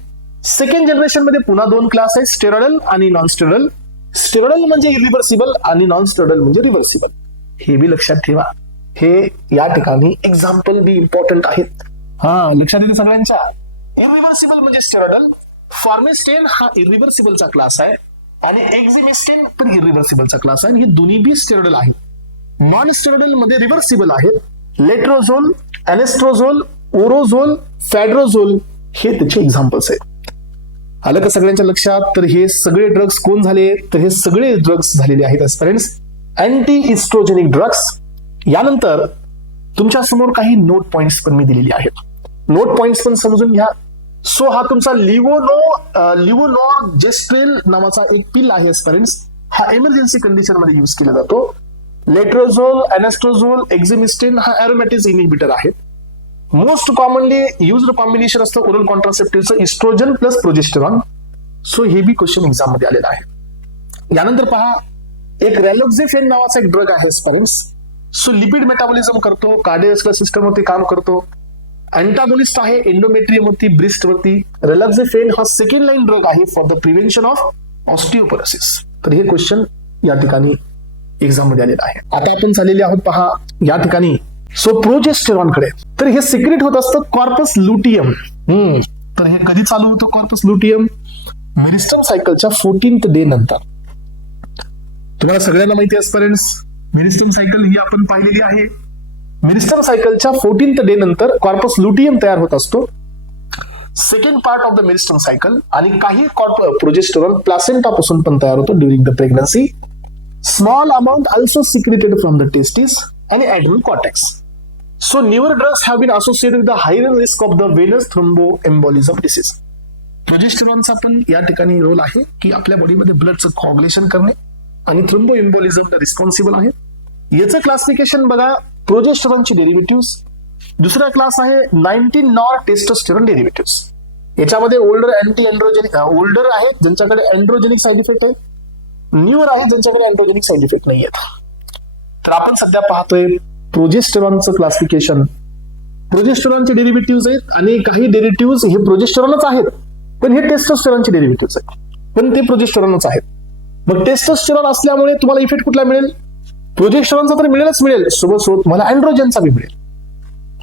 सेकंड जनरेशन मध्ये पुन्हा 2 क्लास आहेत, स्टेरॉइडल आणि नॉन स्टेरॉइडल. स्टेरॉइडल म्हणजे इरिव्हर्सिबल आणि नॉन स्टेरॉइडल म्हणजे रिव्हर्सिबल. हे बी लक्षात ठेवा. हे या ठिकाणी एक्झाम्पल बी इम्पॉर्टंट आहेत. लक्षात येते सगळ्यांच्या. इरिव्हर्सिबल म्हणजे स्टेरॉइडल. फॉर्मिस्टेन हा इरिव्हर्सिबलचा क्लास आहे आणि एक्झिमिस्टेन पण इरिव्हर्सिबलचा क्लास आहे. हे दोन्ही बी स्टेरॉइडल आहेत. नॉन स्टेरॉइडल मध्ये रिव्हर्सिबल आहेत. लेट्रोझोल, एनेस्ट्रोझोल, ओरोझोल, फॅड्रोझोल हे त्याचे एक्झाम्पल्स आहेत. आलं का सगळ्यांच्या लक्षात? तर हे सगळे ड्रग्स कोण झाले? तर हे सगळे ड्रग्स झालेले आहेत एस्पिरंट्स अँटी इस्ट्रोजेनिक ड्रग्स. यानंतर तुमच्या समोर काही नोट पॉइंट्स पण मी दिलेली आहेत. नोट पॉइंट्स पण समजून घ्या. सो हा तुमचा लिव्होनॉर्जेस्ट्रेल नावाचा एक पिल आहे एस्पिरंट्स. हा इमर्जन्सी कंडिशन मध्ये युज केला जातो. लेट्रोझोल, एनेस्ट्रोझोल, एक्झिमिस्टेन हा ॲरोमॅटेज इनहिबिटर आहेत. मोस्ट कॉमनली युज्ड कॉम्बिनेशन असतं ओरल कॉन्ट्रासेप्टिव्हचं इस्ट्रोजन प्लस प्रोजेस्टेरॉन. सो हे बी क्वेश्चन एक्झाम मध्ये आलेला आहे. यानंतर पहा, एक रेलॉक्सिफेन नावाचा एक ड्रग आहे एस्पिरंट्स. सो लिपिड मेटाबॉलिझम करतो, कार्डिओव्हास्क्युलर सिस्टम वरती काम करतो. अँटागोनिस्ट आहे एंडोमेट्रियम वरती, ब्रेस्ट वरती. रेलॉक्सिफेन हा सेकंड लाईन ड्रग आहे for the prevention of osteoporosis. तर हे क्वेश्चन या ठिकाणी एक्झाम मध्ये आलेला आहे. आता आपण चाललेले आहोत पहा या ठिकाणी सो प्रोजेस्टेरॉन कडे. तर हे सिक्रेट होत असतं कॉर्पस लुटियम. तर हे कधी चालू होतं कॉर्पस लुटियम? मेरिस्टम सायकलच्या 14th डे नंतर. तुम्हाला सगळ्यांना माहिती आहे एस्पिरंट्स, मेरिस्टम सायकल ही आपण पाहिलेली आहे. मेरिस्टम सायकलच्या 14th डे नंतर कॉर्पस लुटियम तयार होत असतो, second part of the meristem cycle. आणि काही प्रोजेस्टेरॉन प्लासेंटा पासून पण तयार होतो during the pregnancy. Small amount also secreted from the testis and adrenal cortex. So newer drugs have been associated with the higher risk of the venous thromboembolism disease. प्रोजेस्टेरॉनचा पण या ठिकाणी role आहे की आपल्या बॉडीमध्ये ब्लडचं कॉग्युलेशन करणे आणि थ्रोम्बोएम्बोलिझमला रिस्पॉन्सिबल आहे. याचं क्लासिफिकेशन बघा, प्रोजेस्टेरॉनचे डेरिव्हेटिव्ह. दुसरा क्लास आहे 19 नॉर टेस्टोस्टेरॉन डेरिव्हेटिव्ह. याच्यामध्ये ओल्डर अँटी एंड्रोजेनिक, ओल्डर आहेत ज्यांच्याकडे एंड्रोजेनिक साईड इफेक्ट आहे, न्यूअर आहेत ज्यांच्याकडे एंड्रोजेनिक साईड इफेक्ट नाही आहेत. तर आपण सध्या पाहतोय प्रोजेस्टेरॉनचं क्लासिफिकेशन. प्रोजेस्टेरॉनचे डेरिव्हेटिव्ह आहेत आणि काही डेरिव्हेटिव्ह हे प्रोजेस्टेरॉनच आहेत, पण हे टेस्टोस्टेरॉनचे डेरिव्हेटिव्ह आहेत, पण ते प्रोजेस्टेरॉनच आहेत. मग टेस्टोस्टेरॉन असल्यामुळे तुम्हाला इफेक्ट कुठला मिळेल? प्रोजेस्टेरॉनचा तर मिळेल, सोबत मला अँड्रोजनचा बी मिळेल.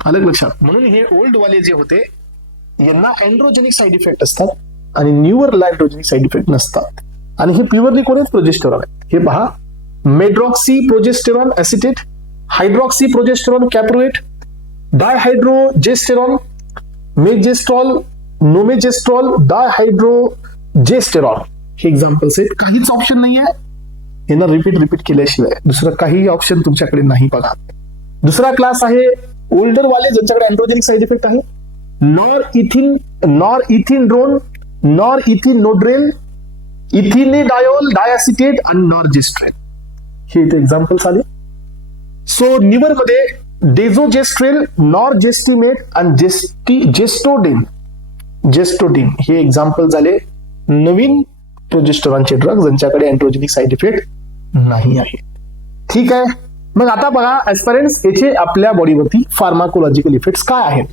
आलं लक्षात? म्हणून हे ओल्ड वाले जे होते यांना अँड्रोजेनिक साईड इफेक्ट असतात आणि न्यूअरला एंड्रोजेनिक साईड इफेक्ट नसतात. आणि हे प्युअरली कोणच प्रोजेस्टेरॉन आहे. हे पहा, मेड्रॉक्सी प्रोजेस्टेरॉन ऍसिटेट, हायड्रॉक्सी प्रोजेस्टेरॉन कॅप्रोएट, डायहायड्रोजेस्टेरॉन, मेजेस्ट्रॉल, नोमेजेस्ट्रॉल, डायहायड्रोजेस्टेरॉन. हे एक्झाम्पल्स आहेत. काहीच ऑप्शन नाही आहे यांना रिपीट केल्याशिवाय, दुसरं काही ऑप्शन तुमच्याकडे नाही. बघा, दुसरा क्लास आहे ओल्डर वाले ज्यांच्याकडे एंड्रोजेनिक साईड इफेक्ट आहे. नॉर इथिनड्रोन, नॉर इथिनोड्रेल, इथिनेडायोल डायसिटेट आणि नॉर्जेस्ट्रेन. हे इथे एक्झाम्पल्स आले. सो न्यूअर मध्ये डेझोजेस्ट्रेल, नॉर्जेस्टिमेट आणि जेस्टोडिन हे एक्झाम्पल झाले नवीन प्रोजेस्टेरॉनचे ड्रग ज्यांच्याकडे एंड्रोजेनिक साईड इफेक्ट नाही आहे. ठीक आहे. मग आता बघा ऍस्पिरंट्स, याचे आपल्या बॉडीवरती फार्माकोलॉजिकल इफेक्ट्स काय आहेत.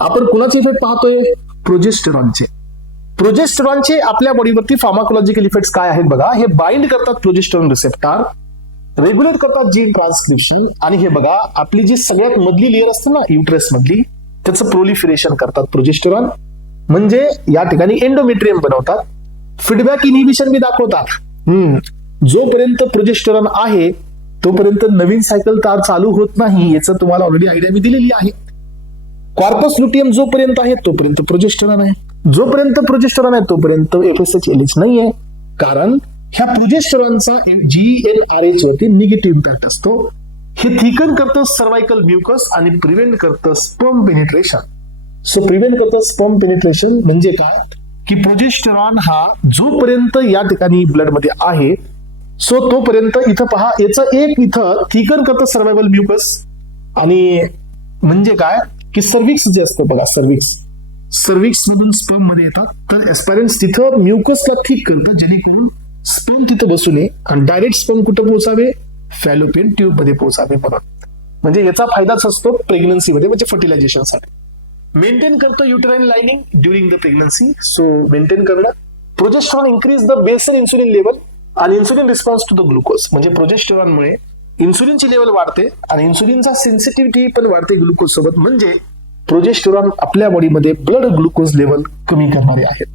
आपण कुणाचे इफेक्ट पाहतोय? प्रोजेस्टेरॉनचे. प्रोजेस्टेरॉनचे आपल्या बॉडीवरती फार्माकोलॉजिकल इफेक्ट्स काय आहेत बघा. हे बाइंड करतात प्रोजेस्टेरॉन रिसेप्टर, रेग्युलेट करतात जीन ट्रान्सक्रिप्शन, आणि हे बघा आपली जी सगळ्यात मधली लेअर असते ना युट्रस मधली, त्याचं प्रोलिफरेशन करतात प्रोजेस्टेरॉन. म्हणजे या ठिकाणी एंडोमेट्रियम बनवतात. फीडबॅक इनहिबिशन बी दाखवतात. जोपर्यंत प्रोजेस्टेरॉन आहे तोपर्यंत नवीन सायकल तार चालू होत नाही, याचं तुम्हाला ऑलरेडी आयडिया मी दिलेली आहे. कॉर्पस लुटियम जोपर्यंत आहे तोपर्यंत प्रोजेस्टेरॉन आहे. जोपर्यंत प्रोजेस्टेरॉन आहे तोपर्यंत FSH-LH नाही आहे. कारण ह्या प्रोजेस्टेरॉनचा GnRH वरती निगेटिव्ह इम्पॅक्ट असतो. हे थिकन करतं सर्वायकल म्युकस आणि प्रिव्हेंट करतं स्पर्म पेनिट्रेशन. सो प्रिव्हेंट करतं स्पर्म पेनिट्रेशन म्हणजे काय की प्रोजेस्टेरॉन हा जोपर्यंत या ठिकाणी ब्लड मध्ये आहे सो तोपर्यंत इथं पहा, याचं एक इथं थिकन करतं सर्वायवल म्युकस, आणि म्हणजे काय की सर्विक्स जे असतं बघा, सर्विक्स मधून स्पर्म मध्ये येतात. तर एस्पायरन्स तिथं म्युकसला थिक करतं जेणेकरून स्पर्म तिथं बसू नये आणि डायरेक्ट स्पर्म कुठं पोहोचावे? फॅलोपियन ट्यूब मध्ये पोहोचावे म्हणून. म्हणजे याचा फायदाच असतो प्रेग्नन्सी मध्ये, म्हणजे फर्टिलायझेशन साठी. मेंटेन करतो uterine lining during the pregnancy. So maintain करणं. Progesterone increase the basal insulin level आणि insulin response to the glucose. म्हणजे प्रोजेस्टेरॉनमुळे इन्सुलिनची लेवल वाढते आणि इन्सुलिनचा सेन्सिटिव्हिटी पण वाढते ग्लुकोज सोबत. म्हणजे प्रोजेस्टेरॉन आपल्या बॉडीमध्ये ब्लड ग्लुकोज लेवल कमी करणारे आहेत.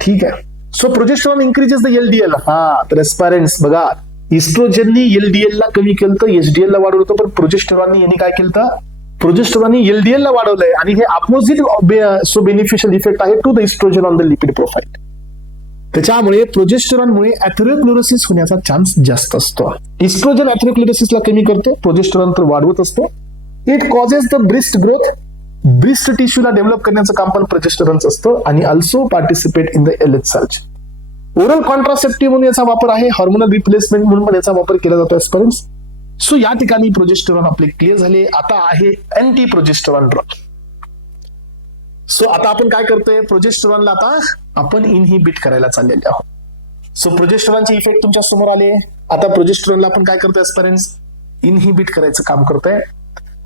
ठीक आहे. So progesterone increases the LDL. तर एस्पायरंट्स बघा, इस्ट्रोजननी LDL ला कमी केलं तर HDL ला वाढवलं होतं, पण प्रोजेस्टेरॉननी यांनी काय केलं? प्रोजेस्टेरॉननी LDL ला वाढवलंय आणि हे अपोजिट सो बेनिफिशियल इफेक्ट आहे to the oestrogen on the lipid profile. त्याच्यामुळे प्रोजेस्टेरॉनमुळे अथेरोस्क्लेरोसिस होण्याचा चान्स जास्त असतो. इस्ट्रोजन अथेरोस्क्लेरोसिसला कमी करते, प्रोजेस्टेरॉन तर वाढवत असतो. It causes the breast growth. Breast टिश्यूला डेव्हलप करण्याचं काम पण प्रोजेस्टेरॉनचं असतं आणि also participate in the LH surge. Oral contraceptive म्हणून याचा वापर आहे. हार्मोनल रिप्लेसमेंट म्हणून पण याचा वापर केला जातो एस्पिरंट्स. सो या ठिकाणी प्रोजेस्टेरॉन आपले क्लिअर झाले. आता आहे अँटी प्रोजेस्टेरॉन ड्रग. सो आता आपण काय करतोय? प्रोजेस्टेरॉनला आता आपण इनहिबिट करायला चाललेले आहोत. सो प्रोजेस्टेरॉनचे इफेक्ट तुमच्या समोर आले. आता प्रोजेस्टेरॉनला आपण काय करतोय एस्पिरंट्स? इनहिबिट करायचं काम करतोय.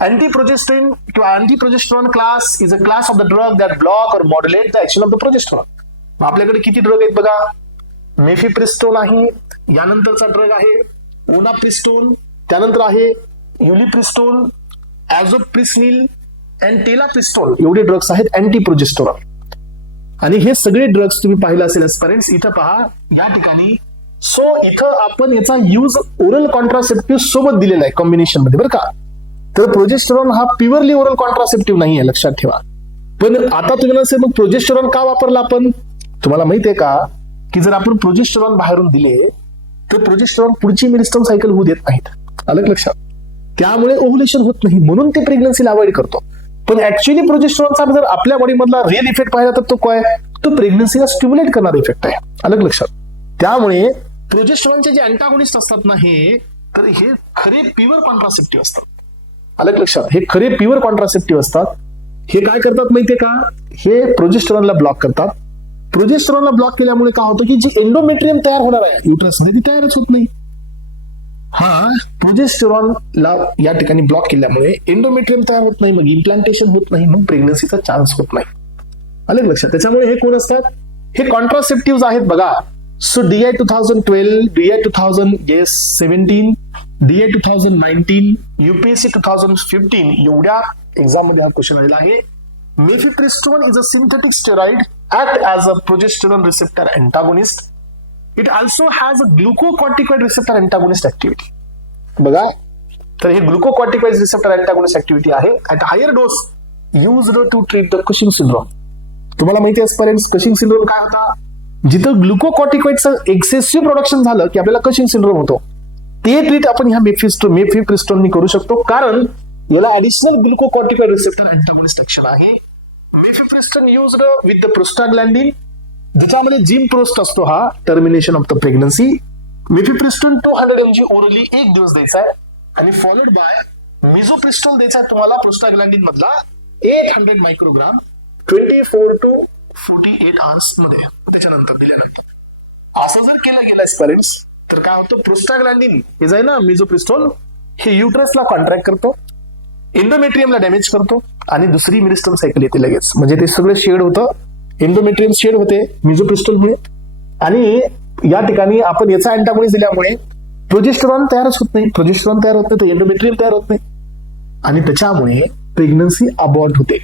Anti-progesterone to anti-progesterone class is a class of the drug that block or modulate the action of the progesterone. आपल्याकडे किती ड्रग आहेत बघा. मेफिप्रिस्टोन आहे, यानंतरचा ड्रग आहे ओनाप्रिस्टोन, त्यानंतर आहे युलिप्रिस्टोन, ॲझोप्रिस्निल अँड टेलाप्रिस्टोन. एवढे ड्रग्स आहेत अँटी प्रोजेस्टेरॉन. आणि हे सगळे ड्रग्स तुम्ही पाहिलं असेल एस्पिरंट्स, इथं पहा या ठिकाणी. सो इथं आपण याचा यूज ओरल कॉन्ट्रासेप्टिव्ह सोबत दिलेला आहे कॉम्बिनेशन मध्ये, बरं का. तर प्रोजेस्टेरॉन हा प्युअरली ओरल कॉन्ट्रासेप्टिव्ह नाही आहे, लक्षात ठेवा. पण आता तुम्हाला असेल मग प्रोजेस्टेरॉन का वापरला आपण? तुम्हाला माहिती आहे का की जर आपण प्रोजेस्टेरॉन बाहेरून दिले तर प्रोजेस्टेरॉन पुढची मेन्स्ट्रुअल सायकल होऊ देत नाहीत. अलग लक्षात. त्यामुळे ओव्हुलेशन होत नाही, म्हणून ते प्रेग्नन्सीला अवॉइड करतो. पण ऍक्च्युअली प्रोजेस्टेरॉनचा जर आपल्या बॉडीमधला रिअल इफेक्ट पाहिला तर तो काय? तो प्रेग्नन्सीला स्टिम्युलेट करणारा इफेक्ट आहे. अलग लक्षात. त्यामुळे प्रोजेस्टेरॉनचे जे अँटागोनिस्ट असतात ना, हे तर हे खरे प्युअर कॉन्ट्रासेप्टिव्ह असतात. अलग लक्षात. हे खरे प्युअर कॉन्ट्रासेप्टिव्ह असतात. हे काय करतात माहितीये का? हे प्रोजेस्टेरॉनला ब्लॉक करतात. प्रोजेस्टेरॉनला ब्लॉक केल्यामुळे काय होतं की जी एंडोमेट्रियम तयार होणार आहे युट्रसमध्ये ती तयारच होत नाही. प्रोजेस्टेरॉनला या ठिकाणी ब्लॉक केल्यामुळे एंडोमेट्रियम तयार होत नाही, मग इम्प्लांटेशन होत नाही, मग प्रेग्नन्सीचा चान्स होत नाही. अलग लक्षात. त्याच्यामुळे हे कोण असतात? हे कॉन्ट्रासेप्टिव्ह आहेत बघा. So DI 2012, DI 2017, DI 2019, UPSC 2015 एवढ्या एक्झाम मध्ये हा क्वेश्चन आलेला आहे. Mifepristone is a synthetic steroid, act as a progesterone receptor antagonist. It also has a glucocorticoid receptor antagonist activity. बघा, तर हे ग्लुकोकॉर्टिकॉइड रिसेप्टर अँटागोनिस्ट ऍक्टिव्हिटी आहे at higher dose used to treat the Cushing syndrome. तुम्हाला माहिती आहे parents, Cushing syndrome काय होता? जिथं ग्लुकोकॉर्टिकॉइडचं एक्सेसिव्ह प्रोडक्शन झालं की आपल्याला कशिंग सिंड्रोम होतो. ते ट्रीट आपण ह्या मेफिप्रिस्टोननी करू शकतो, कारण याला additional glucocorticoid receptor antagonist action आहे. Mifepristone used with the prostaglandin, ज्याच्यामध्ये जिम प्रोस्ट असतो हा termination of the pregnancy. Mifepristone 200 mg orally एक दिवस द्यायचा आहे आणि फॉलोड बाय मिझोप्रिस्टोल द्यायचा आहे तुम्हाला प्रोस्टाग्लॅन्डिन मधला 800 मायक्रोग्राम 24 to 48 आवर्स मध्ये त्याच्यानंतर दिल्यानंतर. असं जर केलं गेलं पेरेंट्स तर काय होतं? प्रोस्टाग्लॅन्डिन हे जे आहे ना मिझोप्रिस्टोल, हे युट्रसला कॉन्ट्रॅक्ट करतो, एंडोमेट्रियमला डॅमेज करतो आणि दुसरी मेरिस्टम सायकल येते लगेच. म्हणजे ते सगळं शेड होतं, एंडोमेट्रियम शेड होते मिझोप्रिस्टोलमुळे, आणि या ठिकाणी आपण याचा अँटागोनिस्ट दिल्यामुळे प्रोजेस्टेरॉन तयारच होत नाही, प्रोजेस्टेरॉन तयार होत नाही तर एंडोमेट्रियम तयार होत नाही आणि त्याच्यामुळे प्रेग्नन्सी अबॉर्ट होते.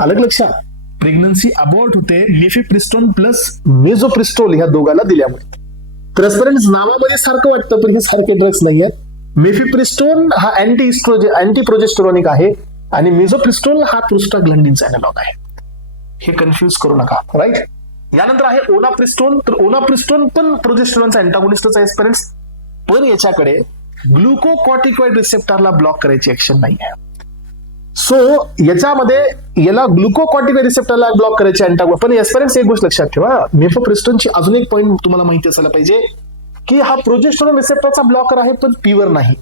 अलग लक्षात, प्रेग्नन्सी अबॉर्ट होते मेफिप्रिस्टोन प्लस मिझोप्रिस्टोल ह्या दोघांना दिल्यामुळे. तर पेरेंट्स नावामध्ये सारखं वाटतं पण हे सारखे ड्रग्स नाही आहेत. मेफिप्रिस्टोन हा अँटी प्रोजेस्टेरॉनिक आहे आणि मिझोप्रिस्टोल हा प्रोस्टाग्लॅन्डिनचा अॅनालॉग आहे. हे कन्फ्युज करू नका, राईट. यानंतर आहे ओनाप्रिस्टोन. तर ओनाप्रिस्टोन पण प्रोजेस्टेरॉनचा अँटागोनिस्टच आहे पेरेंट्स, पण याच्याकडे ग्लुकोकॉर्टिकॉइड रिसेप्टरला ब्लॉक करायची ऍक्शन नाही आहे. सो याच्यामध्ये याला ग्लुकोकॉर्टिकॉइड रिसेप्टरला ब्लॉक करायचे अँटागोनिस्ट. पण पेरेंट्स एक गोष्ट लक्षात ठेवा, मेफिप्रिस्टोनची अजून एक पॉईंट तुम्हाला माहिती असायला पाहिजे की हा प्रोजेस्टेरॉन रिसेप्टरचा ब्लॉकर आहे पण प्युअर नाही.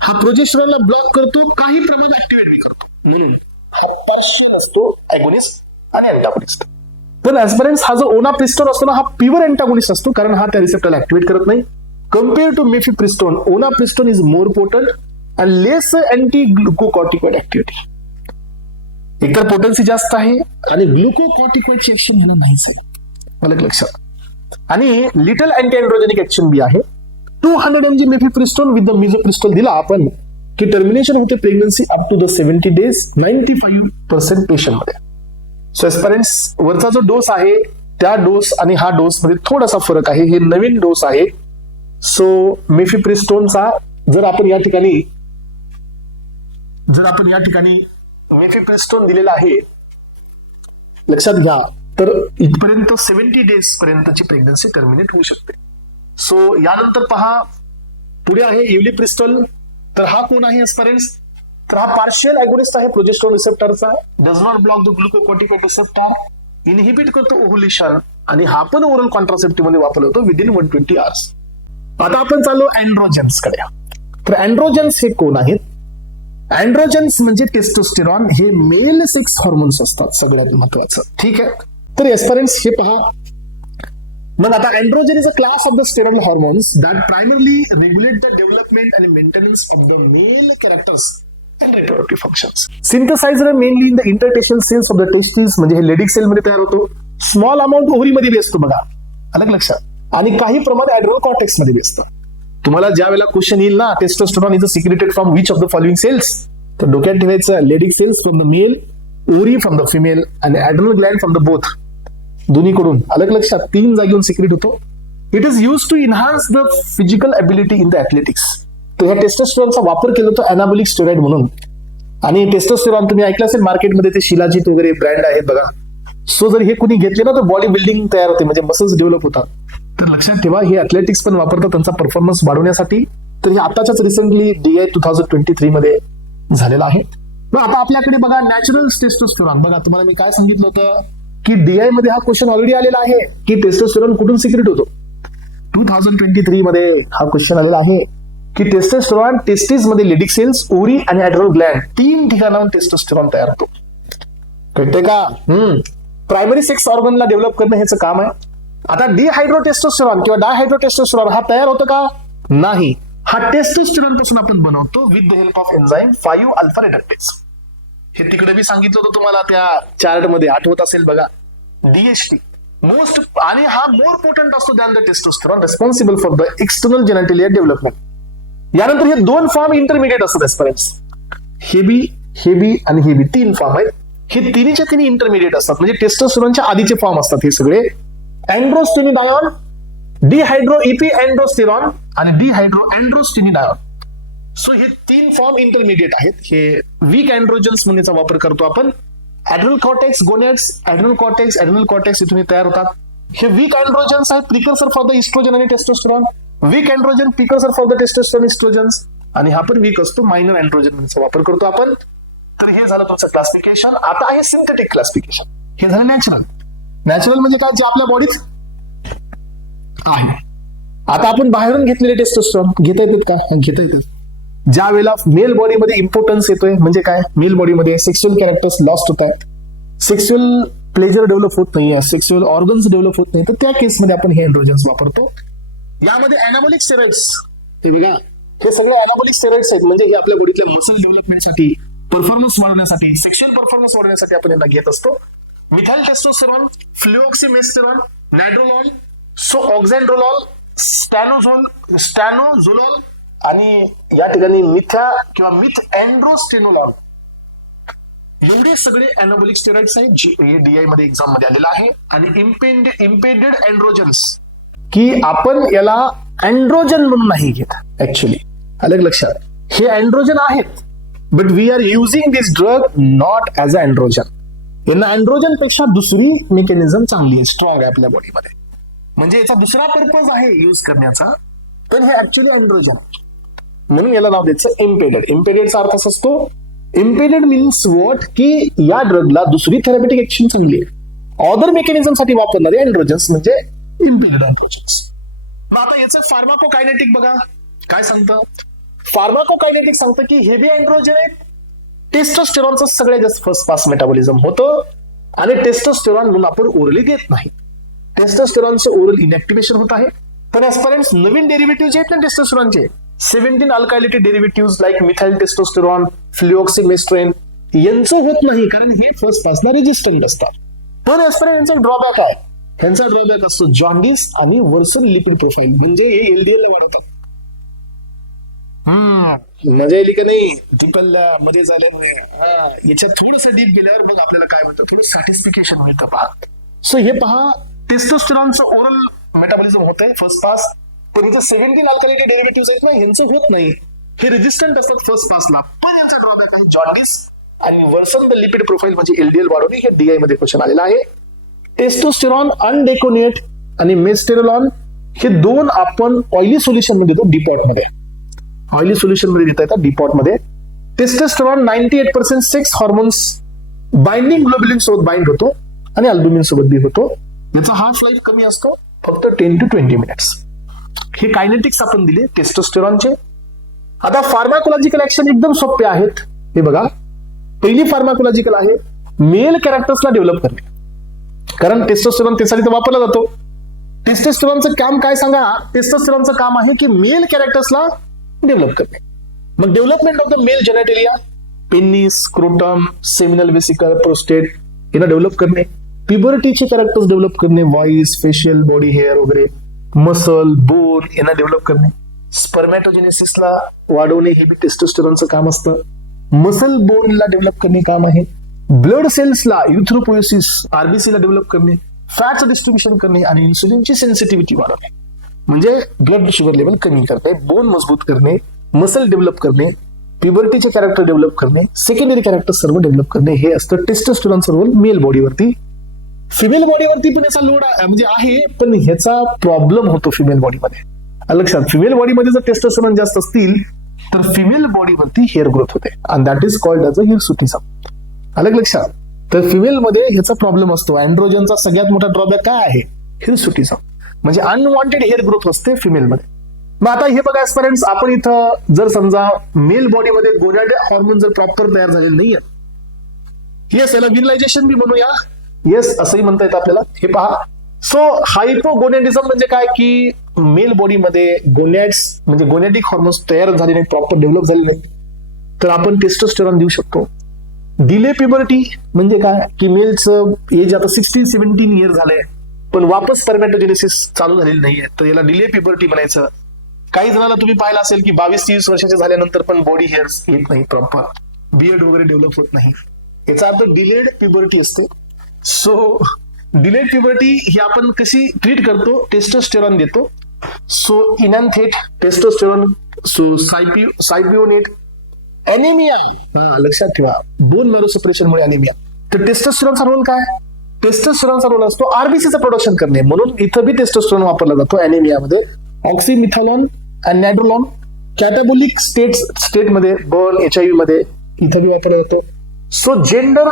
हा प्रोजेस्टेरॉनला ब्लॉक करतो, काही प्रमाणात ऍक्टिव्हेट करतो, म्हणून हा पार्शियल असतो अॅगोनिस्ट आणि अँटागोनिस्ट. पण ऍस्परन्स हा जो ओनाप्रिस्टोन असतो ना, हा प्युअर अँटागोनिस्ट असतो, कारण हा त्या रिसेप्टरला ऍक्टिव्हेट करत नाही. Compare to mifepristone, onapristone is more potent and less anti glucocorticoid activity. एकतर पोटन्सी जास्त आहे आणि ग्लुकोकॉर्टिकॉइडची ऍक्शन ह्याला नाहीच आहे, मला लक्षात. आणि लिटल अँटी अँड्रोजेनिक ऍक्शन बी आहे. 200 mg mifepristone with the misoprostol दिला आपण की टर्मिनेशन होते pregnancy up to the 70 days 95% patient मध्ये. सो पेरेंट्स, वरचा जो डोस आहे त्या डोस आणि हा डोस मध्ये थोडासा फरक आहे, हे नवीन डोस आहे. सो मेफिप्रिस्टोनचा जर आपण या ठिकाणी मेफिप्रिस्टोन दिलेला आहे, लक्षात घ्या, तर इथपर्यंत 70 days पर्यंतची प्रेग्नन्सी टर्मिनेट होऊ शकते. सो यानंतर पहा, पुढे आहे इव्हलिप्रिस्टोल. तर हा कोण आहे पेरेंट्स? तर हा पार्शियल अॅगोनिस्ट आहे प्रोजेस्टेरॉन रिसेप्टरचा, does not block the glucocorticoid receptor, inhibit करतो ओव्ह्युलेशन, आणि हा पण ओरल कॉन्ट्रासेप्टिव्ह मध्ये वापरला होतो विदिन 120 hours. आता आपण चाललो अँड्रोजन्स कडे. तर अँड्रोजन्स हे कोण आहेत? अँड्रोजन्स म्हणजे टेस्टोस्टेरॉन, हे मेल सेक्स हॉर्मोन्स असतात सगळ्यात महत्वाचं, ठीक आहे. तर एस्परन्स हे पहा, मग आता androgen is a class of the steroid hormones that primarily regulate the development and maintenance of the male characters and reproductive functions. Synthesized mainly in the interstitial cells of the testes, म्हणजे हे Leydig sale मध्ये तयार होतो. Small amount ovary मध्ये बी असतो बघा, अलग लक्षात, आणि काही प्रमाणात ऍड्रनल कॉर्टेक्स मध्ये बी असतं. तुम्हाला ज्या वेळेला क्वेश्चन येईल ना, testosterone is secreted from which of the following cells, तर डोक्यात ठेवायचं Leydig cells from the male, ovary from the female आणि adrenal gland from the both, दोन्हीकडून. अलग लक्षात, 3 जागेहून सिक्रेट होतो. It is use to enhance the physical ability in the athletics. तर ह्या टेस्टोस्टेरॉनचा वापर केला जातो अनाबॉलिक स्टेरॉइड म्हणून. आणि टेस्टोस्टेरॉन तुम्ही ऐकलं असेल मार्केटमध्ये, ते शिलाजीत वगैरे ब्रँड आहेत बघा. सो जर हे कुणी घेतले ना तर बॉडी बिल्डिंग तयार होते, म्हणजे मसल्स डेव्हलप होतात. तर लक्षात ठेवा, हे ऍथलेटिक्स पण वापरतात त्यांचा परफॉर्मन्स वाढवण्यासाठी. तर हे आताच्याच रिसेंटली DI 2023 मध्ये झालेला आहे. मग आता आपल्याकडे बघा नॅचरल टेस्टोस्टेरॉन. बघा तुम्हाला मी काय सांगितलं होतं की DI मध्ये हा क्वेश्चन ऑलरेडी आलेला आहे की टेस्टोस्टेरॉन कुठून सिक्रेट होतो. 2023 मध्ये हा क्वेश्चन आलेला आहे की टेस्टोस्टेरॉन टेस्टिस मध्ये लेडिक सेल्स, ओव्हरी आणि ऍड्रनल ग्लँड 3 ठिकाणाहून टेस्टोस्टेरॉन तयार होतो. कळते का? प्रायमरी सेक्स ऑर्गनला डेव्हलप करणं ह्याचं काम आहे. आता डिहायड्रोटेस्टोस्टेरॉन किंवा डायहायड्रोटेस्टोस्टेरॉन हा तयार होतं का? नाही. हा टेस्टोस्टेरॉन पासून आपण बनवतो with the help of enzyme 5 alpha reductase. हे तिकडे मी सांगितलं होतं तुम्हाला त्या चार्ट मध्ये, आठवत असेल बघा, DHT मोस्ट, आणि हा मोर पोटंट असतो than the testosterone, responsible for the external genitalia development. यानंतर हे 2 फॉर्म इंटरमिडिएट असतात एस्परन्स. हे बी हेबी आणि हेबी 3 फॉर्म आहेत. हे तिन्हीच्या तिन्ही इंटरमिडिएट असतात, म्हणजे टेस्टोस्टेरॉनच्या आधीचे फॉर्म असतात हे सगळे. अँड्रोस्टेनिडायॉन, डिहायड्रो इपी अँड्रोस्टेरॉन आणि डिहायड्रो अँड्रोस्टेनिडायॉन. सो हे 3 फॉर्म इंटरमिडिएट आहेत. हे वीक अँड्रोजन्स म्हणण्याचा वापर करतो आपण. Adrenal cortex, gonads, adrenal cortex इथून तायार होतात. हे वीक अँड्रोजन्स आहेत, प्रिकर्सर फॉर द इस्ट्रोजन आणि testosterone. Weak androgen precursor for the testosterone, estrogens. आणि हा पण वीक असतो, मायनर अँड्रोजन म्हणण्याचा वापर करतो आपण. तर हे झालं तुमचं क्लासिफिकेशन. आता आहे सिंथेटिक क्लासिफिकेशन. हे झालं नॅचरल. नॅचरल म्हणजे काय, जे आपल्या बॉडीत आहे. आता आपण बाहेरून घेतलेले टेस्टोस्टेरॉन घेता येतात का? घेता येतात. ज्या वेळेला मेल बॉडीमध्ये इम्पॉर्टन्स येतोय, म्हणजे काय, मेल बॉडीमध्ये सेक्शुअल कॅरेक्टर्स लॉस्ट होत आहेत, सेक्शुअल प्लेजर डेव्हलप होत नाहीये, सेक्शुअल ऑर्गन्स डेव्हलप होत नाही, तर त्या केसमध्ये आपण हे अँड्रोजन्स वापरतो. यामध्ये अॅनाबॉलिक स्टेरॉइड्स, हे बघा, हे सगळे अॅनाबॉलिक स्टेरॉइड्स आहेत, म्हणजे हे आपल्या बॉडीतल्या मसल डेव्हलपमेंटसाठी, परफॉर्मन्स वाढवण्यासाठी, सेक्शुअल परफॉर्मन्स वाढवण्यासाठी आपण यांना घेत असतो. मिथाइल टेस्टोस्टेरॉन, फ्लुऑक्सिमेस्टेरॉन, नायड्रोलॉल, ऑक्झॅन्ड्रोलॉल, स्टॅनोझोलॉल आणि या ठिकाणी मिथ्या किंवा मिथ अँड्रोस्टेनोलॉल, एवढे सगळे अॅनाबॉलिक स्टेरॉइड्स आहेत, जे डीआय मध्ये एक्झाम मध्ये आलेला आहे. आणि इम्पेडेड अँड्रोजन्स, की आपण याला अँड्रोजन म्हणून नाही घेत ऍक्च्युली, अलग लक्षात. हे अँड्रोजन आहेत, but we are using this drug not as a androgen. यांना अँड्रोजन पेक्षा दुसरी मेकॅनिझम चांगली आहे, स्ट्रॉंग आहे आपल्या बॉडीमध्ये, म्हणजे याचा दुसरा पर्पज आहे युज करण्याचा, पण हे ऍक्च्युअली अँड्रोजन, म्हणून याला नाव द्यायचं इम्पेडेड. इम्पेडेडचा अर्थ असा असतो, इम्पेडेड मीन्स व्हॉट, की या ड्रगला दुसरी थेरॅपेटिक ऍक्शन चांगली आहे, अदर मेकॅनिझम साठी वापरणारे अँड्रोजन्स म्हणजे इम्पेडेड अँड्रोजन्स. मग आता याचं फार्माकोकायनेटिक बघा काय सांगतं. फार्माकोकायनेटिक सांगतं की हेवी अँड्रोजन आहे, टेस्टोस्टेरॉनचं सगळ्यात जास्त फर्स्ट पास मेटाबॉलिझम होतं, आणि टेस्टोस्टेरॉन म्हणून आपण ओरली देत नाही. टेस्टोस्टेरॉनचं ओरल इनॅक्टिव्हेशन होत आहे. तर ऍस्परंट्स नवीन डेरिव्हेटिव्ह आहेत ना टेस्टोस्टेरॉनचे, 17 अल्कायलेटेड डेरिव्हेटिव्ह लाईक मिथाइल टेस्टोस्टेरॉन, फ्लुऑक्सिमेस्ट्रेन, यांचं होत नाही, कारण हे फर्स्ट पासला रेजिस्टंट असतात. पण ऍस्परंट यांचा एक ड्रॉबॅक आहे, ह्यांचा ड्रॉबॅक असतो जॉन्डिस आणि वर्सन लिपिड प्रोफाईल, म्हणजे हे एलडीएल ला वाढवतात. मजा येईल का नाही, ट्रिपलला मध्ये झाल्यामुळे. याच्यात थोडस डीप गेल्यावर मग आपल्याला काय म्हणतं, थोडं सॅटिस्फिकेशन मिळतं पहा. सो हे पहा, टेस्टोस्टेरॉनचं ओरल मेटाबॉलिझम होत आहे फर्स्ट पास, पण इथे 17 अल्कालिटी डेरिव्हेटिव्ह आहेत ना, यांचं होत नाही, हे रेजिस्टंट असतात फर्स्ट पासला. पण यांचा ड्रॉबॅक आहे जॉन्डिस आणि वर्सन द लिपिड प्रोफाईल, म्हणजे एलडीएल वाढवणे. हे डीआय मध्ये क्वेश्चन आलेला आहे. टेस्टोस्टेरॉन अनडेकोनेट आणि मेस्टेरोलॉन हे दोन आपण ऑइली सोल्युशन मध्ये देतो, डीपॉट मध्ये. ऑइली सोल्युशन मध्ये देता येतात डीपॉट मध्ये. Testosterone 98% sex hormones binding globulin सोबत बाइंड होतो आणि अल्बुमिन सोबत बी होतो. याचा हार्फ लाईफ कमी असतो, फक्त 10 to 20 मिनिट्स. हे कायनेटिक्स आपण दिले टेस्टोस्टेरॉनचे. आता फार्माकोलॉजिकल ऍक्शन एकदम सोपे आहेत. हे बघा, पहिली फार्माकोलॉजिकल आहे मेल कॅरेक्टर्सला डेव्हलप करणे, कारण टेस्टोस्टेरॉन त्यासाठी तर वापरला जातो. टेस्टोस्टेरॉनचं काम काय सांगा, टेस्टोस्टेरॉनचं काम आहे की मेल कॅरेक्टर्सला डेव्हलप करणे. मग development of the male genitalia, penis, scrotum, seminal vesicle, prostate यांना डेव्हलप करणे. प्युबर्टीचे कॅरेक्टर्स डेव्हलप करणे, व्हॉइस, फेशियल, बॉडी हेअर वगैरे, मसल, बोन यांना डेव्हलप करणे. स्पर्मॅटोजेनेसिसला वाढवणे हे बी टेस्टोस्टेरॉनचं काम असतं. मसल बोनला डेव्हलप करणे काम आहे. ब्लड सेल्सला, युथ्रोपोएसिस, आरबीसी ला डेव्हलप करणे, फॅटचं डिस्ट्रीब्युशन करणे आणि इन्सुलिनची सेन्सिटिव्हिटी वाढवणे, म्हणजे ब्लड शुगर लेवल कमी करणे, बोन मजबूत करणे, मसल डेव्हलप करणे, प्युबर्टीचे कॅरेक्टर डेव्हलप करणे, सेकंडरी कॅरेक्टर सर्व डेव्हलप करणे, हे असतं टेस्टोस्टेरॉनचं रोल मेल बॉडीवरती. फिमेल बॉडीवरती पण याचा लोड म्हणजे आहे, पण ह्याचा प्रॉब्लेम होतो फिमेल बॉडीमध्ये. लक्षात, फिमेल बॉडीमध्ये जर टेस्टोस्टेरॉन जास्त असतील तर फिमेल बॉडीवरती हेअर ग्रोथ होते, and that is called as a hirsutism. अलग लक्षात. तर फिमेल मध्ये ह्याचा प्रॉब्लेम असतो. अँड्रोजनचा सगळ्यात मोठा ड्रॉबॅक काय आहे, हिरसुटिझम, म्हणजे अनवॉन्टेड हेअर ग्रोथ असते फिमेल मध्ये. मग आता हे बघा ऍस्परंट्स, आपण इथं जर समजा मेल बॉडीमध्ये गोनॅड हॉर्मोन जर प्रॉपर तयार झालेले नाहीये, येस याला विरलायझेशन बी म्हणूया, येस असंही म्हणता येतं आपल्याला. हे पहा, सो हायपोगोनॅडिझम म्हणजे काय, की मेल बॉडीमध्ये गोनॅड्स म्हणजे गोनॅडिक हॉर्मोन्स तयार झाले नाही, प्रॉपर डेव्हलप झाले नाही, तर आपण टेस्टोस्टेरॉन देऊ शकतो. डिले प्युबर्टी म्हणजे काय, की मेलचं एज आता 16-17 इयर झालंय, पण वापस स्पर्मॅटोजेनेसिस चालू झालेली नाहीये, तर याला डिले प्युबर्टी म्हणायचं. काही जणांना तुम्ही पाहिलं असेल की 22-23 वर्षाचे झाल्यानंतर पण बॉडी हेअर्स येत नाही प्रॉपर, बियर्ड वगैरे डेव्हलप होत नाही. याचा अर्थ डिलेड प्युबर्टी असते. सो डिलेड प्युबर्टी ही आपण कशी ट्रीट करतो, टेस्टोस्टेरॉन देतो. सो इनॅन्थेट टेस्टोस्टेरॉन, सो सायपिओनेट, अॅनिमिया लक्षात ठेवा, बोन मॅरो सप्रेशनमुळे अॅनिमिया. तर टेस्टोस्टेरॉनचा रोल काय? टेस्टोस्टेरॉनचा रोल असतो आरबीसीचं प्रोडक्शन करणे, म्हणून इथं बी टेस्टोस्टेरॉन वापरला जातो अॅनिमियामध्ये. ऑक्सिमिथॅलॉन आणि नॅड्रोलॉन कॅटाबोलिक स्टेटमध्ये, बर्न, HIV मध्ये इथं बी वापरला जातो. So gender,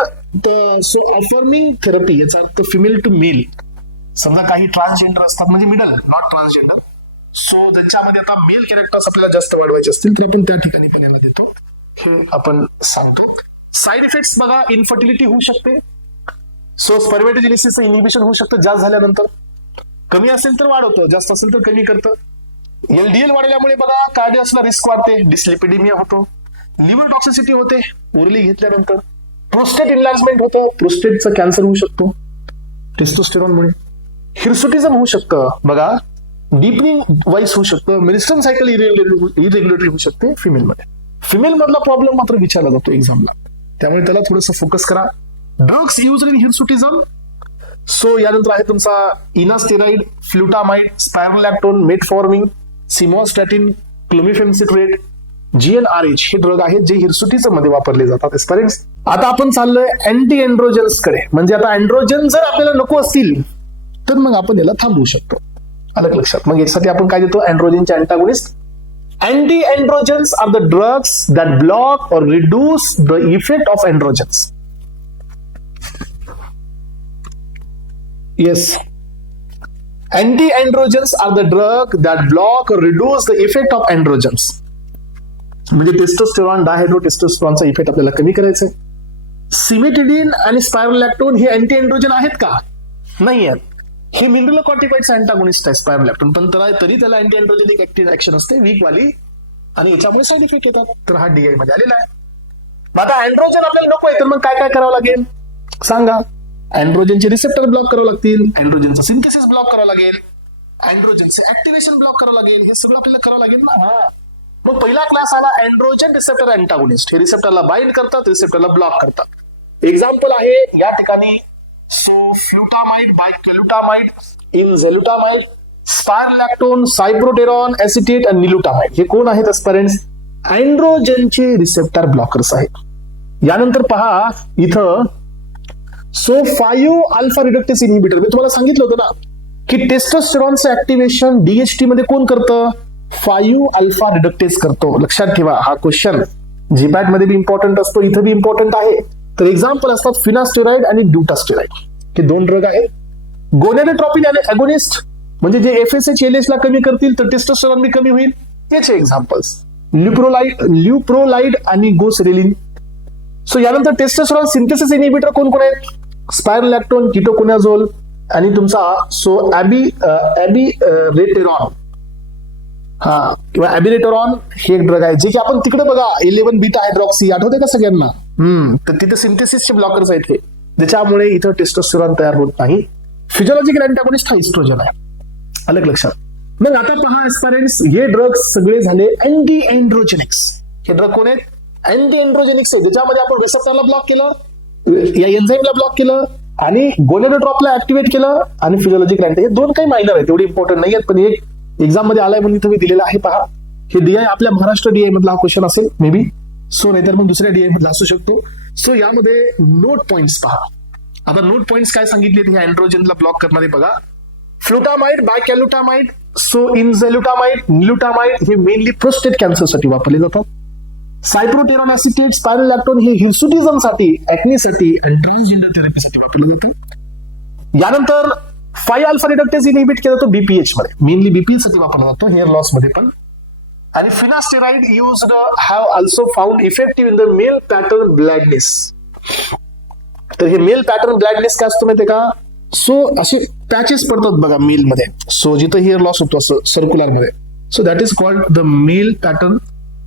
so affirming therapy, याचा अर्थ फिमेल टू मेल. समजा काही ट्रान्सजेंडर असतात, म्हणजे मिडल नॉट ट्रान्सजेंडर, सो ज्यांच्यामध्ये आता मेल कॅरेक्टर्स आपल्याला जास्त वाढवायचे असतील तर आपण त्या ठिकाणी पण यांना देतो, हे आपण सांगतो. साईड इफेक्ट्स बघा, इन्फर्टिलिटी होऊ शकते. सो स्पर्मेटोजेनेसिसचं इनिबिशन होऊ शकतं जास्त झाल्यानंतर. कमी असेल तर वाढवतं, जास्त असेल तर कमी करतं. LDL वाढल्यामुळे बघा कार्डियासला रिस्क वाढते, डिस्लिपिडेमिया होतो, लिव्हर टॉक्सिसिटी होते ओरली घेतल्यानंतर, प्रोस्टेट इनलार्जमेंट होतं, प्रोस्टेटचा कॅन्सर होऊ शकतो टेस्टोस्टेरॉनमुळे, हिर्सुटिझम होऊ शकतं बघा, डीपनिंग वाईस होऊ शकतं, मेन्स्ट्रुअल सायकल इरेग्युलेटरी होऊ शकते फिमेलमध्ये. फिमेल मधला प्रॉब्लेम मात्र विचारला जातो एक्झामला, त्यामुळे त्याला थोडंसं फोकस करा. Drugs use in hirsutism. So यानंतर आहे तुमचा finasteride, flutamide, spironolactone, metformin, simvastatin, clomiphene citrate, GnRH हे ड्रग आहेत जे हिर्सुटिझम मध्ये वापरले जातात. एस्पायरेंट्स, आता आपण चाललोय अँटी एंड्रोजन्स कडे. म्हणजे आता अँड्रोजन जर आपल्याला नको असतील तर मग आपण याला थांबवू शकतो. अलग लक्षात. मग यासाठी आपण काय देतो? अँड्रोजनचे antagonist. Anti androgens are the drugs that block or reduce the effect of androgens. Yes. Anti-androgens are the drug that block or reduce the effect of androgens. म्हणजे टेस्टोस्टेरॉन, डायहायड्रोटेस्टोस्टेरॉनचा इफेक्ट आपल्याला कमी करायचा आहे. सिमेटिडीन आणि स्पायरोलॅक्टोन हे अँटी एंड्रोजन आहेत का? नाही आहेत. हे मिनरल कॉर्टिकॉइडचा अँटागोनिस्ट आहे स्पायरोलॅक्टोन, पण तरी त्याला अँटी एंड्रोजेनिक ऍक्शन असते, वीक वाली, आणि याच्यामुळे साईड इफेक्ट येतात. तर हा DI मध्ये आलेला आहे. मग आता अँड्रोजन आपल्याला नको आहे तर मग काय काय करावं लागेल सांगा? अँड्रोजनचे रिसेप्टर ब्लॉक करावं लागतील, अँड्रोजनचा सिंथेसिस ब्लॉक करावं लागेल, अँड्रोजनचे ऍक्टिव्हेशन ब्लॉक करावं लागेल. हे सगळं आपल्याला करावं लागेल ना. मग पहिला क्लास आला अँड्रोजन रिसेप्टर अँटागोनिस्ट. हे रिसेप्टरला बाइंड करतात, रिसेप्टरला ब्लॉक करतात. एक्झाम्पल आहे या ठिकाणी फ्लुटामाइड, बायक्वेलुटामाइड, इनझेलुटामाइड, स्पायरोलॅक्टोन, सायप्रोटेरॉन, एसिटेट आणि निलुटामाइड. हे कोण आहेत एस्पायरेंट्स? अँड्रोजनचे रिसेप्टर ब्लॉकर्स आहेत. यानंतर पहा इथं 5 अल्फा रिडक्टेस इनहिबिटर. मी तुम्हाला सांगितलं होतं ना की टेस्टोस्टेरॉनचं ऍक्टिव्हेशन DHT मध्ये कोण करतं? 5 अल्फा रिडक्टेस करतो. लक्षात ठेवा, हा क्वेश्चन जीपॅट मध्ये बी इम्पॉर्टंट असतो, इथं बी इम्पॉर्टंट आहे. तर एक्झाम्पल असतात फिनास्टेरॉइड आणि ड्युटास्टेरॉइड. हे दोन ड्रग आहेत. गोनेडोट्रॉपिन आणि अगोनिस्ट, म्हणजे जे FSH LH ला कमी करतील तर टेस्टोस्टेरॉन बी कमी होईल. याचे एक्झाम्पल्स ल्युप्रोलाइड आणि गोसेरेलिन. सो यानंतर टेस्टोस्टेरॉन सिंथेसिस इनहिबिटर कोण कोण आहेत? स्पायरोलॅक्टोन, कीटोकोनाझोल आणि तुमचा ॲबिरेटेरॉन किंवा ॲबिरेटेरॉन हे एक ड्रग आहे, जे की आपण तिकडे बघा 11 बीटा हायड्रॉक्सी, आठवते का सगळ्यांना? तर तिथे सिंथेसिसचे ब्लॉकर्स आहेत हे, ज्याच्यामुळे इथं टेस्टोस्टेरॉन तयार होत नाही. फिजिओलॉजिकल अँटागोनिस्ट हा इस्ट्रोजन आहे. अलग लक्षात. मग आता पहा एस्पायरेंट्स, हे ड्रग्स सगळे झाले अँटी एंड्रोजेनिक्स. हे ड्रग कोण आहेत? अँटी एंड्रोजेनिक्स आहे, ज्याच्यामध्ये आपण रिसेप्टरला ब्लॉक केलं, या एन्झाईमला ब्लॉक केलं आणि गोनेडोट्रॉपला ऍक्टिव्हेट केलं आणि फिजिओलॉजिकल अँटी. हे दोन काही मायनर आहेत, एवढे इम्पॉर्टंट नाही आहेत, पण एक एक्झाम मध्ये आलाय म्हणून इथं मी दिलेलं आहे. पहा, हे DI आपल्या महाराष्ट्र DI मधला हा क्वेश्चन असेल मे बी. सो नाहीतर मग दुसऱ्या DI मधला असू शकतो. सो यामध्ये नोट पॉइंट्स पहा. आता नोट पॉइंट्स काय सांगितले हे अँड्रोजनला ब्लॉक करणारे बघा. फ्लुटामाइड, बायकॅलुटामाइड, सो इनझेलुटामाइड, निलुटामाइड हे मेनली प्रोस्टेट कॅन्सरसाठी वापरले जातात. सायप्रोटेरॉन, एसिटेट, स्पायरोलॅक्टोन हे हिर्सुटिझमसाठी, ऍक्नेसाठी आणि ट्रान्सजेंडर थेरपीसाठी वापरलं जातं. यानंतर 5 अल्फा रिडक्टेस इनहिबिट केला जातो BPH मध्ये, मेनली BPH साठी वापरला जातो, हेअर लॉस मध्ये पण. आणि finasteride used have also found effective in the male pattern baldness. तर हे मेल पॅटर्न ब्लॅडनेस काय असतो माहितीये का? सो असे पॅचेस पडतात बघा मेल मध्ये, सो जिथं हेअर लॉस होतो असं सर्क्युलर मध्ये. So that is called the male pattern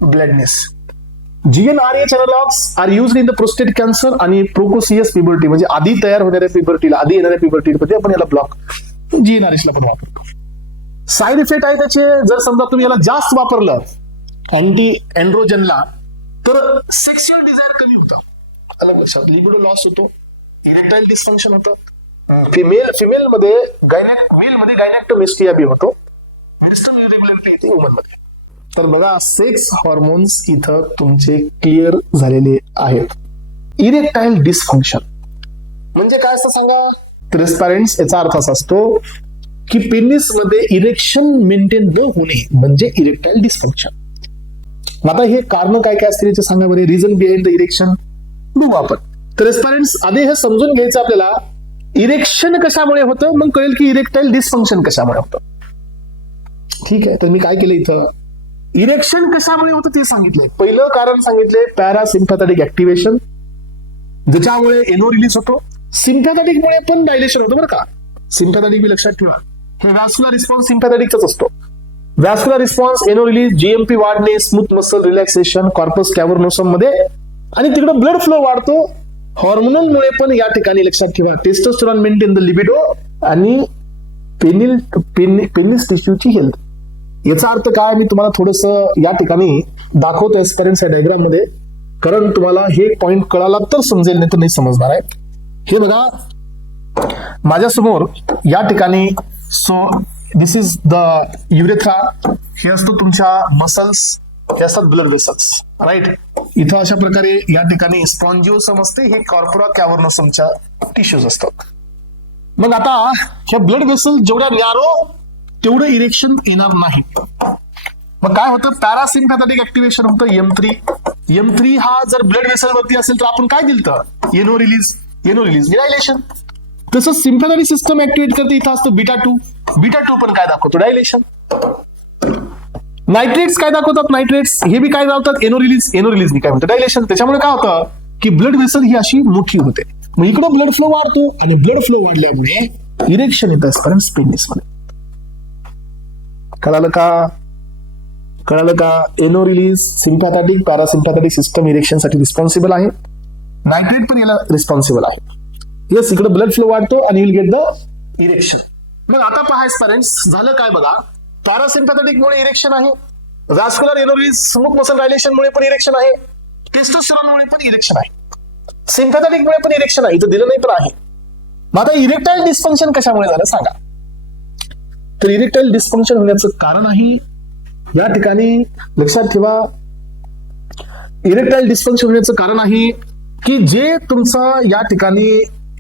baldness. GnRH analogs are used in the prostate cancer आणि प्रोकोसियस प्युबर्टी, म्हणजे आधी तयार होणाऱ्या प्युबर्टीला, आधी येणाऱ्या प्युबर्टीमध्ये आपण याला ब्लॉक GnRH ला पण वापरतो. साईड इफेक्ट आहे त्याचे, जर समजा तुम्ही याला जास्त वापरलं अँटी एंड्रोजनला तर सेक्शुअल डिझायर कमी होतं, अलग लक्षात, लिबिडो लॉस होतो, इरेक्टाईल डिस्फंक्शन होतं, फिमेल मध्ये गायनॅक्टोमेस्टिया बी होतो, मेन्स्ट्रुअल इरेग्युलरिटी येते वुमन मध्ये. तर बघा सेक्स हॉर्मोन्स इथं तुमचे क्लिअर झालेले आहेत. इरेक्टाईल डिस्फंक्शन म्हणजे काय असतं सांगा. तर पॅरेंट्स याचा अर्थ असा असतो की पेनिस मध्ये इरेक्शन मेंटेन न होणे म्हणजे इरेक्टाईल डिस्फंक्शन. आता हे कारण काय काय असतील याचे सांगा बरे. रिझन बिहाइंड द इरेक्शन बघू आपण. तर पॅरेंट्स आधी हे समजून घ्यायचं आपल्याला इरेक्शन कशामुळे होतं, मग कळेल की इरेक्टाईल डिस्फंक्शन कशामुळे होतं. ठीक आहे, तर मी काय केलं इथं इरेक्शन कशामुळे होतं ते सांगितलंय. पहिलं कारण सांगितलंय पॅरासिम्पॅथॅटिक ऍक्टिव्हेशन, ज्याच्यामुळे एनो रिलीज होतो. सिम्पॅथॅटिक मुळे पण डायलेशन होतं बरं का. सिम्पॅथॅटिक बी लक्षात ठेवा, हे व्हॅस्क्युलर रिस्पॉन्स सिम्पॅथॅटिकचाच असतो. व्हॅस्क्युलर रिस्पॉन्स एनो रिलीज, जीएमपी वाढणे, स्मूथ मसल रिलॅक्सेशन कॉर्पस कॅव्हर्नोसम मध्ये, आणि तिकडे ब्लड फ्लो वाढतो. हॉर्मोनल मुळे पण या ठिकाणी लक्षात ठेवा टेस्टोस्टेरॉन मेंटेन द लिबिडो आणि पेनिस टिश्यूची हेल्थ. याचा अर्थ काय मी तुम्हाला थोडस या ठिकाणी दाखवतो एक्सपिरियन्स या डायग्राम मध्ये, कारण तुम्हाला हे पॉइंट कळाला तर समजेल, नाही तर नाही समजणार आहे. हे बघा माझ्यासमोर या ठिकाणी, so this is the urethra, हे असतो तुमच्या मसल्स, हे असतात ब्लड वेसल्स, राईट. इथं अशा प्रकारे या ठिकाणी स्पॉन्जिओसम असते, हे कॉर्पोरा कॅव्हर्नोसमच्या टिश्यूज असतात. मग आता ह्या ब्लड वेसल जेवढ्या नॅरो तेवढं इरेक्शन येणार नाही. मग काय होतं, पॅरासिम्पॅथॅटिक ऍक्टिव्हेशन होतं M3 हा जर ब्लड वेसल वरती असेल तर आपण काय दिलं तर एनो रिलीज डायलेशन. तसं सिम्पॅथॅटिक सिस्टम ऍक्टिव्हेट करते, इथं असतं बीटा 2 पण काय दाखवतो डायलेशन. नायट्रेट्स काय दाखवतात, नायट्रेट्स हे बी काय दाखवतात एनो रिलीज काय म्हणतात डायलेशन. त्याच्यामुळे काय होतं की ब्लड वेसल ही अशी मोठी होते, मग इकडं ब्लड फ्लो वाढतो आणि ब्लड फ्लो वाढल्यामुळे इरेक्शन येतं पेनिस मध्ये. कळालं का. एनो release, sympathetic, parasympathetic system erection साठी रिस्पॉन्सिबल आहे. नायट्रेट पण याला रिस्पॉन्सिबल आहे. येस, इकडे ब्लड फ्लो वाढतो आणि विल गेट द इरेक्शन. मग आता पहा पेरेंट्स झालं काय बघा. पॅरासिम्पॅथॅटिक मुळे इरेक्शन आहे, व्हॅस्क्युलर एनो रिलीज स्मूथ मसल डायलेशन मुळे पण इरेक्शन आहे, टेस्टोस्टेरॉन मुळे पण इरेक्शन आहे, सिम्पॅथॅटिक मुळे पण इरेक्शन आहे, इथं दिलं नाही पण आहे. मग आता इरेक्टाईल डिस्फंक्शन कशामुळे झालं सांगा. तर इरेक्टाईल डिस्फंक्शन होण्याचं कारण आहे, या ठिकाणी लक्षात ठेवा, इरेक्टाईल डिस्फंक्शन होण्याचं कारण आहे की जे तुमचा या ठिकाणी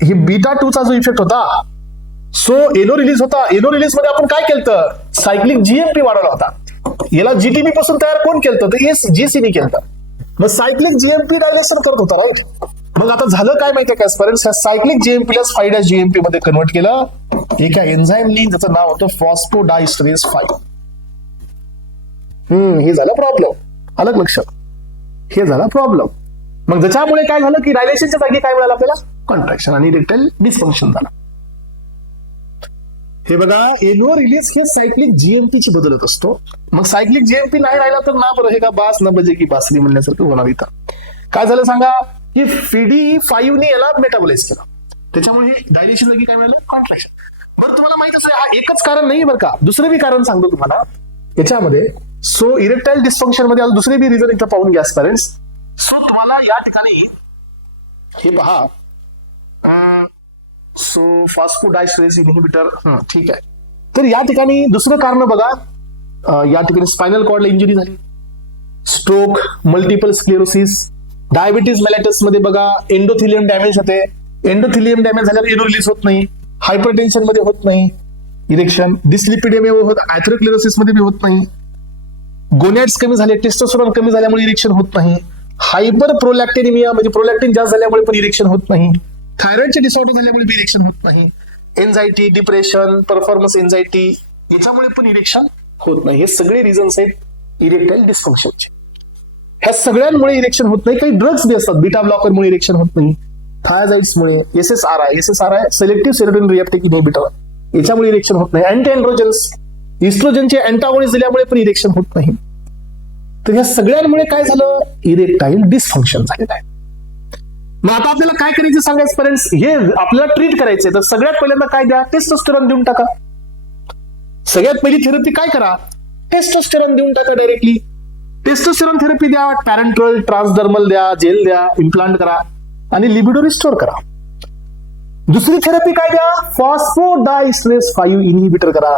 ही बीटा 2 चा जो इफेक्ट होता, सो एनो रिलीज होता. एनो रिलीज मध्ये आपण काय केलं, सायक्लिक जीएमपी वाढवला होता. याला जीटीबी पासून तयार कोण केलं तर जीसीने केलं. मग सायक्लिक जीएमपी डायलेशन करत होता, राईट. मग आता झालं काय माहितीये का पेरेंट्स, सायक्लिक जीएमपीला 5-जीएमपी मध्ये कन्वर्ट केलं एका एन्झाईमनी, ज्याचं नाव होतं फॉस्फोडायस्टरेज 5. हे झालं प्रॉब्लेम, अलग लक्षात, हे झाला प्रॉब्लेम. मग ज्याच्यामुळे काय झालं की डायलेशनच्या जागी काय मिळालं आपल्याला, कॉन्ट्रॅक्शन आणि इरेक्टाईल डिस्फंक्शन झालं. हे बघा एनो रिलीज हे सायक्लिक जीएमपी ची बदलत असतो. मग सायक्लिक जीएमपी नाही राहिला तर ना बरं हे का बास न बजे की बासरी म्हणण्यासारखं होणार. इथं काय झालं सांगा की PD5 ने याला मेटाबोलाइज केलं, त्याच्यामुळे डायलेशन जागी काय मिळालं, कॉन्ट्रॅक्शन. बरं तुम्हाला माहित असेल हा एकच कारण नाही बरं का, दुसरं बी कारण सांगतो तुम्हाला याच्यामध्ये. सो इरेक्टाईल डिस्फंक्शन मध्ये दुसरे बी रिझन इथं पाहून घ्या पेरेंट्स. सो तुम्हाला या ठिकाणी हे पहा, सो फॉस्फोडायस्टरेज इनहिबिटर, ठीक आहे. तर या ठिकाणी दुसरं कारण बघा, या ठिकाणी स्पायनल कॉर्डला इंजुरी झाली, stroke, multiple sclerosis, diabetes mellitus मध्ये बघा एंडोथिलियम डॅमेज होते. एंडोथिलियम डॅमेज झाल्यावर एनो रिलीज होत नाही, हायपरटेन्शन मध्ये होत नाही इरेक्शन, डिस्लिपिडेमिया होत, अॅथेरोस्क्लेरोसिस मध्ये बी होत नाही, गोनॅड्स कमी झाले, टेस्टोस्टेरॉन कमी झाल्यामुळे इरेक्शन होत नाही, हायपर प्रोलॅक्टिनिमिया म्हणजे प्रोलॅक्टिन जास्त झाल्यामुळे पण इरेक्शन होत नाही, थायरॉइडचे डिसऑर्डर झाल्यामुळे बी इरेक्शन होत नाही, एन्झायटी, डिप्रेशन, परफॉर्मन्स एन्झायटी याच्यामुळे पण इरेक्शन होत नाही. हे सगळे रिझन्स आहेत इरेक्टाईल डिस्फंक्शनचे. ह्या सगळ्यांमुळे इरेक्शन होत नाही. काही ड्रग्स बी असतात, बीटा ब्लॉकरमुळे इरेक्शन होत नाही, थायझाइड्समुळे, SSRI selective serotonin reuptake inhibitor याच्यामुळे इरेक्शन होत नाही, अँटी एंड्रोजन्स, इस्ट्रोजनचे अँटागोनिस्ट दिल्यामुळे पण इरेक्शन होत नाही. तर ह्या सगळ्यांमुळे काय झालं, इरेक्टाईल डिस्फंक्शन झालेलं आहे. मग आता आपल्याला काय करायचं सांगायचं पेरेंट्स, हे आपल्याला ट्रीट करायचंय. तर सगळ्यात पहिल्यांदा काय द्या, टेस्टोस्टेरॉन देऊन टाका. सगळ्यात पहिली थेरपी काय करा, टेस्टोस्टेरॉन देऊन टाका डायरेक्टली. टेस्टोस्टेरॉन थेरपी द्या, पॅरेंट्रल, ट्रान्सडर्मल द्या, जेल द्या, इम्प्लांट करा आणि लिबिडो रिस्टोर करा. दुसरी थेरपी काय द्या, फॉस्फोडायस्ट्रेस 5 इनहिबिटर करा.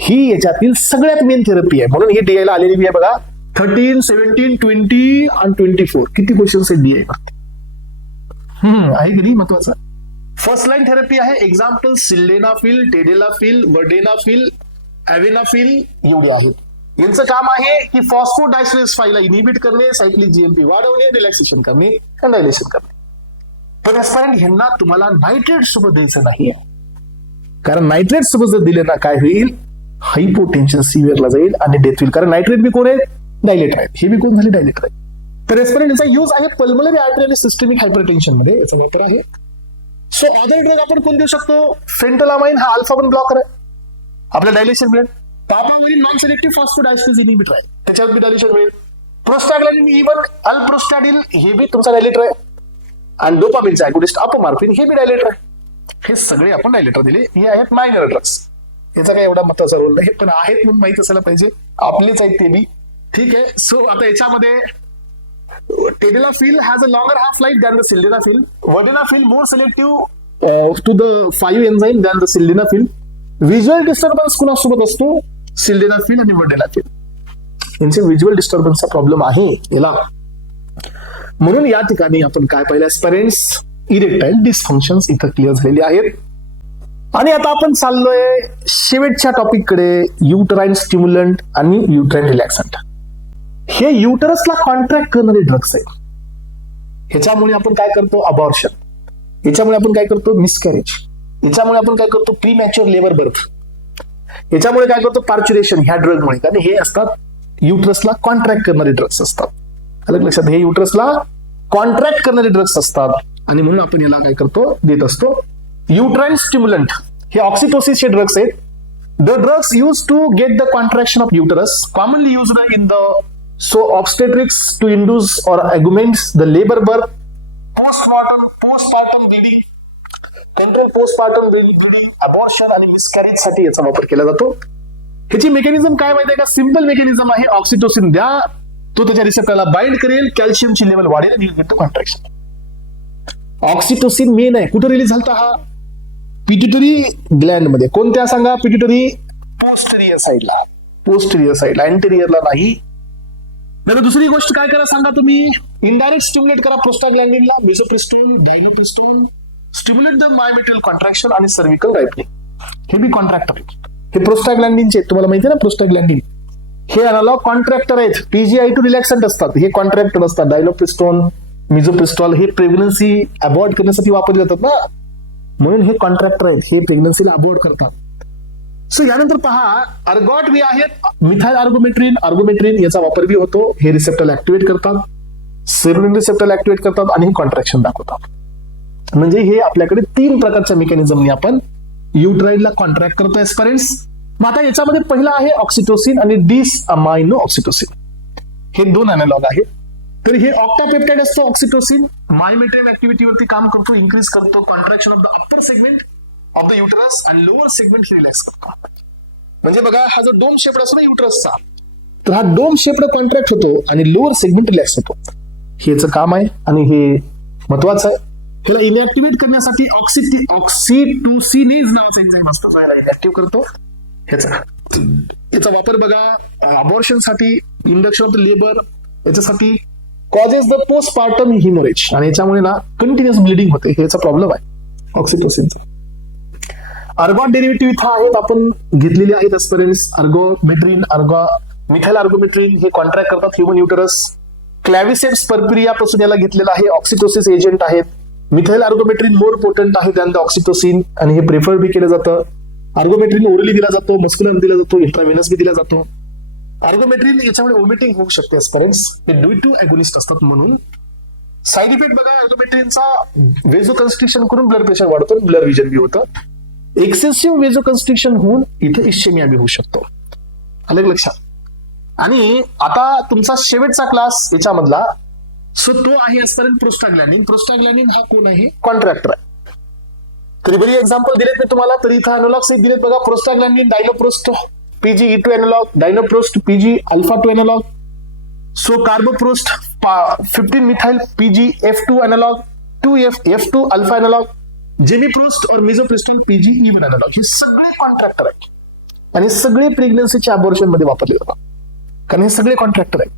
ही याच्यातील सगळ्यात मेन थेरपी आहे. म्हणून ही DI ला आलेली आहे बघा. 13, 17, 20 आणि 24 किती क्वेश्चन्स आहेत DI वरती. आहे की नाही महत्वाचं. फर्स्ट लाईन थेरपी आहे. एक्झाम्पल सिल्डेनाफिल, टेडेलाफिल, वर्डेनाफिल, एव्हेनाफिल एवढी आहेत. यांचं काम आहे की फॉस्फोडायस्ट्रेस 5 ला इनहिबिट करणे, सायक्लिक GMP वाढवणे, रिलॅक्सेशन करणे, डायलेशन करणे. पण ऍस्पायरंट ह्यांना तुम्हाला नायट्रेट सोबत द्यायचं नाही, कारण नायट्रेट सोबत जर दिले ना काय होईल, हायपोटेन्शन सिव्हिअरला जाईल आणि डेथ होईल. कारण नायट्रेट बी कोण आहे, डायलेटर आहे. हे बी कोण झाले, डायलेटर आहे. तर ऍस्पायरंट याचा यूज आहे पल्मोनरी आर्टरी आणि सिस्टमिक हायपरटेन्शन मध्ये, याचा वापर आहे. सो अदर ड्रग आपण कोण देऊ शकतो, फेंटोलामाइन हा अल्फा 1 ब्लॉकर आहे, आपल्या डायलेशन मिळेल. पापावरील नॉन सिलेक्टिव्ह फॉस्फोडायस्ट्रेस इनहिबिटर आहे, त्याच्यावर बी डायलेशन मिळेल. प्रोस्टाग्लॅंडिन इव्हन अल्प्रोस्टॅडिल हे बी तुमचा डायलेटर आहे. आणि डोपामिनचा अॅगोनिस्ट अपोमार्फिन हे बी डायलेटर आहे. हे सगळे आपण डायलेटर दिले. हे आहेत मायनर ड्रग्स, याचा काही एवढा महत्वाचा रोल नाही, पण आहेत म्हणून माहित असायला पाहिजे, आपलेच आहेत ते बी. ठीक आहे. सो आता याच्यामध्ये tadalafil has a longer half life than the sildenafil. Vardenafil more selective to the 5 enzyme than the sildenafil. Visual disturbance कुणासोबत असतो, सिल्डेनाफिल आणि वर्डेनाफिल. यांचे व्हिज्युअल डिस्टर्बन्सचा प्रॉब्लेम आहे याला. म्हणून या ठिकाणी आपण काय पाहिलं, ऍस्पायरेंट्स इरेक्टाईल डिस्फंक्शन्स इथं क्लिअर झालेली आहेत. आणि आता आपण चाललोय शेवटच्या टॉपिक कडे, युटराईन स्टिम्युलंट आणि युटराईन रिलॅक्संट. हे युटरसला कॉन्ट्रॅक्ट करणारे ड्रग्स आहेत. ह्याच्यामुळे आपण काय करतो, अबॉर्शन. याच्यामुळे आपण काय करतो, मिसकॅरेज. याच्यामुळे आपण काय करतो, प्रीमॅच्युअर लेबर बर्थ. याच्यामुळे काय करतो, पार्च्युरेशन ह्या ड्रगमुळे. कारण हे असतात युटरसला कॉन्ट्रॅक्ट करणारे ड्रग्स असतात. अलग लक्षात, हे युटरसला कॉन्ट्रॅक्ट करणारे ड्रग्स असतात आणि म्हणून आपण याला काय करतो, देत असतो युटराईन स्टिम्युलंट. हे ऑक्सिटोसिसचे ड्रग्स आहेत. The drugs use to get the contraction of uterus, commonly used in the obstetrics to induce or augment the labor birth, postpartum bleeding, control postpartum bleeding, abortion आणि मिसकॅरेज साठी याचा वापर केला जातो. ह्याची मेकॅनिझम काय माहिती आहे का, सिंपल मेकॅनिझम आहे. ऑक्सिटोसिन द्या, तो त्याच्या रिसेप्टरला बाइंड करेल, कॅल्शियमची लेवल वाढेल आणि येतो कॉन्ट्रॅक्शन. ऑक्सिटोसिन मेन आहे. कुठे रिलीज झालता हा, पिट्युटरी ग्लँड मध्ये. कोणत्या सांगा, पिट्युटरी पोस्टेरियर साइडला, पोस्टेरियर साइडला, अँटेरियरला नाही. नाही दुसरी गोष्ट काय करा सांगा तुम्ही, इनडायरेक्ट स्टिम्युलेट करा प्रोस्टाग्लॅंडिनला, मिझोप्रिस्टोन, डायनोप्रिस्टोन, स्टिम्युलेट द मायमेट्रियल कॉन्ट्रॅक्शन आणि सर्व्हिकल रायपनिंग. हे बी कॉन्ट्रॅक्टर आहेत. हे प्रोस्टाग्लॅंडिनचे, तुम्हाला माहिती आहे ना प्रोस्टाग्लॅंडिन, हे अनालॉग कॉन्ट्रॅक्टर आहेत. PGI2 रिलॅक्संट असतात, हे कॉन्ट्रॅक्टर असतात. डायनोप्रिस्टोन, मिझोप्रिस्टॉल हे प्रेग्नन्सी अबॉर्ट करण्यासाठी वापरले जातात ना, म्हणून हे कॉन्ट्रॅक्टर आहेत, हे प्रेग्नन्सीला अबॉर्ट करतात. सो यानंतर पहा, अर्गॉट बी आहेत, मिथाइल आर्गोमेट्रिन. आर्गोमेट्रिन याचा वापर बी होतो. हे रिसेप्टर ऍक्टिव्हेट करतात, सेरोनिन रिसेप्टर ऍक्टिव्हेट करतात आणि हे कॉन्ट्रॅक्शन दाखवतात. म्हणजे हे आपल्याकडे 3 प्रकारच्या मेकॅनिझमने आपण युटराईनला कॉन्ट्रॅक्ट करतो ऍस्पायरेंट्स. मग आता याच्यामध्ये पहिला आहे ऑक्सिटोसिन आणि डिस अमायनो ऑक्सिटोसिन. हे 2 अॅनालॉग आहेत. तर हे ऑक्टापेप्टाइड असतो ऑक्सिटोसिन, मायमेट्रियल ऍक्टिव्हिटीवरती काम करतो, इन्क्रीज करतो contraction of the upper segment of the uterus आणि लोअर सेगमेंट रिलॅक्स करतो. म्हणजे बघा, हा जो डोम शेप्ड असतो ना युटरसचा, तर हा डोम शेप्ड कॉन्ट्रॅक्ट होतो आणि लोअर सेगमेंट रिलॅक्स होतो. हेच काम आहे आणि हे महत्वाचं आहे. ह्याला इनॅक्टिव्हेट करण्यासाठी ऑक्सिटोसिनेज नावाचा एन्झाइम असतो, याला इनॅक्टिव्ह करतो. याचा वापर बघा अबॉर्शन साठी, इंडक्शन ऑफ द लेबर, याच्यासाठी कॉजेस द पोस्टपार्टम हिमोरेज, आणि याच्यामुळे ना कंटिन्युअस ब्लिडिंग होते. याचा प्रॉब्लेम आहे ऑक्सिटोसिनचा. अर्गॉट डेरिव्हेटिव्ह इथं आहेत, आपण घेतलेले आहेत ऍस्पिरेंट्स. अर्गोमेट्रिन, मिथाइल अर्गोमेट्रिन हे कॉन्ट्रॅक्ट करतात ह्युमन युटरस. क्लॅव्हिसेप्स पर्पिरिया पासून याला घेतलेलं आहे, ऑक्सिटोसिस एजंट आहेत. मिथाइल अर्गोमेट्रिन मोर पोटंट आहे दॅन द ऑक्सिटोसिन आणि हे प्रेफर बी केलं जातं. अर्गोमेट्रिन ओरली दिला जातो, मस्क्युलर दिला जातो, इंट्राव्हेनस बी दिला जातो. अर्गोमेट्रिन याच्यामुळे वॉमिटिंग होऊ शकते ऍस्पिरेंट्स, हे ड्यू अगोनिस्ट असतात म्हणून. साईड इफेक्ट बघा, अर्गोमेट्रिनचा वेझो कन्स्ट्रिक्शन करून ब्लड प्रेशर वाढतो, ब्लड विजन बी होतं. एक्सेसिव्ह वेझो कन्स्ट्रिक्शन होऊन इथे इश्चेमिया बी होऊ शकतो. अलग लक्षात. आणि आता तुमचा शेवटचा क्लास याच्यामधला, सो तो आहे ऍस्पिरेंट प्रोस्टाग्लॅंडिन. प्रोस्टाग्लॅंडिन हा कोण आहे, कॉन्ट्रॅक्टर आहे. तरी बरी एक्झाम्पल दिलेत मी तुम्हाला, तरी इथं अॅनालॉग्स दिलेत बघा. Prostaglandin, dinoprost, PGE2 analog, dinoprost, PG alpha 2 analog, so carboprost 15 methyl PgF2 analog 2F2 alpha analog, gemeprost और मिझोप्रिस्टोल PgE1 एनालॉग, हे सगळे कॉन्ट्रॅक्टर आहेत आणि सगळे प्रेग्नन्सीच्या अबॉर्शन मध्ये वापरले जातात, कारण हे सगळे कॉन्ट्रॅक्टर आहेत.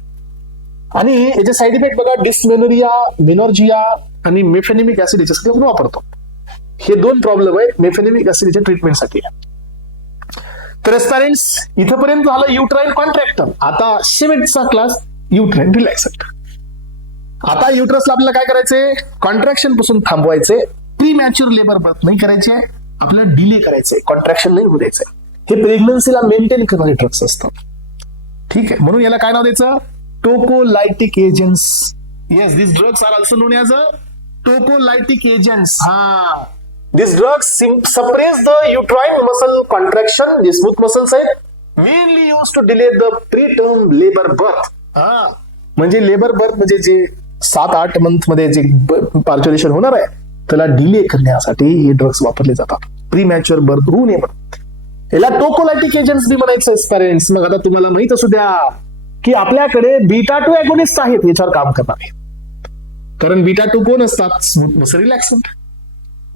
आणि याचे साईड इफेक्ट बघा, डिस्मेनोरिया, मेनॉर्जिया आणि मेफेनेमिक ऍसिड याच्यासाठी आपण वापरतो. हे 2 प्रॉब्लेम आहेत मेफेनेमिक ऍसिडच्या ट्रीटमेंटसाठी. तर एस्पायरंट्स इथपर्यंत झालं युट्राइन कॉन्ट्रॅक्टर. आता शेवटचा क्लास युट्राइन रिलॅक्संट. आता युट्रसला आपल्याला काय करायचंय, कॉन्ट्रॅक्शन पासून थांबवायचे, प्रीमॅच्युअर लेबर बर्थ नाही करायचे, आपल्याला डिले करायचंय, कॉन्ट्रॅक्शन नाही होऊ द्यायचंय. हे प्रेग्नन्सीला मेंटेन करणारे ड्रग्स असतात. ठीक आहे, म्हणून याला काय नाव द्यायचं, tocolytic agents. Yes, this drugs are also known as a tocolytic agents. हा, this drugs suppress the uterine muscle contraction, जे स्मूथ मसल्स आहेत, mainly use to delay the preterm labour birth. हा, म्हणजे लेबर बर्थ म्हणजे जे 7-8 month मध्ये जे पार्च्युलेशन होणार आहे त्याला डिले करण्यासाठी हे ड्रग्स वापरले जातात, प्रीमॅच्युअर बर्थ होऊ नये म्हणून. याला टोकोलायटिक एजंट्स बी म्हणायचं पॅरेंट्स. मग आता तुम्हाला माहित असू द्या की आपल्याकडे बीटा-2 अगोनिस्ट आहेत याच्यावर काम करणारे, कारण बीटा-2 कोण असतात, स्मूथ मसल रिलॅक्संट.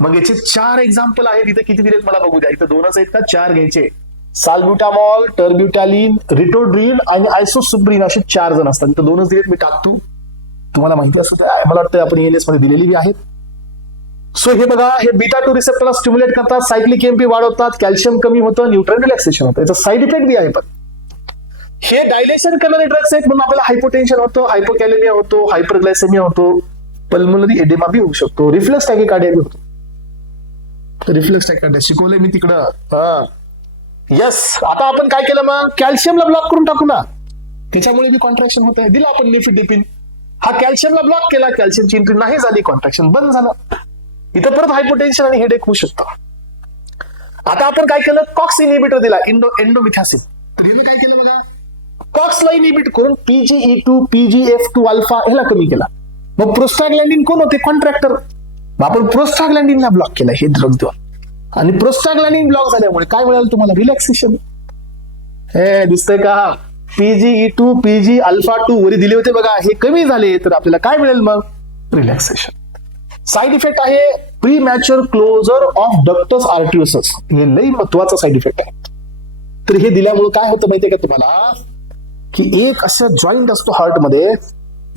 मग याचे 4 एक्झाम्पल आहेत. इथे किती दिलेत मला बघू द्या, इथे 2च आहेत का, 4 घ्यायचे. साल्ब्युटामॉल, टर्ब्युटॅलिन, रिटोड्रिन आणि आयसोसुप्रिन असे 4 जण असतात. इथे 2च दिलेत, मी टाकतो, तुम्हाला माहिती असू द्या. मला वाटतं आपण ELS मध्ये दिलेली आहेत. सो हे बघा, हे बीटा-2 रिसेप्टरला स्टिम्युलेट करतात, सायक्लिक एमपी वाढवतात, कॅल्शियम कमी होतं, न्यूट्रन रिलॅक्सेशन होतं. याचा साईड इफेक्ट बी आहे. पण हे डायलेशन करणारे ड्रग्स आहेत, म्हणून आपल्याला हायपोटेन्शन होतं, हायपोकॅलेमिया होतो, हायपरग्लायसेमिया होतो, पल्मोनरी एडेमा बी होऊ शकतो, रिफ्लेक्स टॅकिकार्डिया बी होतो. रिफ्लेक्स टॅकिकार्डिया शिकवलंय मी तिकडं. येस, आता आपण काय केलं, मग कॅल्शियमला ब्लॉक करून टाकू ना, त्याच्यामुळे बी कॉन्ट्रॅक्शन होत आहे. दिला आपण निफिडिपिन, हा कॅल्शियमला ब्लॉक केला, कॅल्शियमची एंट्री नाही झाली, कॉन्ट्रॅक्शन बंद झालं. इथं परत हायपोटेन्शन आणि हेडेक होऊ शकतं. आता आपण काय केलं, कॉक्स इनिबिटर दिला, एंडोमिथॅसिन. तर हिनं काय केलं बघा, कॉक्सला इनिबिट करून PgE2, PgF2 अल्फा ह्याला कमी केला. मग प्रोस्टाग्लॅंडिन कोण होते, कॉन्ट्रॅक्टर. आपण प्रोस्टाग्लॅंडिनला ब्लॉक केला हे ड्रग देऊन, आणि प्रोस्टाग्लॅंडिन ब्लॉक झाल्यामुळे काय मिळालं तुम्हाला, रिलॅक्सेशन. हे दिसतंय का, PgE2, PG अल्फा 2 वरी दिले होते बघा, हे कमी झाले, तर आपल्याला काय मिळेल मग, रिलॅक्सेशन. साईड इफेक्ट आहे प्रीमॅच्युअर क्लोजर ऑफ डक्टस आर्टिओसस, हे लई महत्वाचा साईड इफेक्ट आहे. तर हे दिल्यामुळे काय होतं माहितीये का तुम्हाला, की एक असं जॉईंट असतो हार्ट मध्ये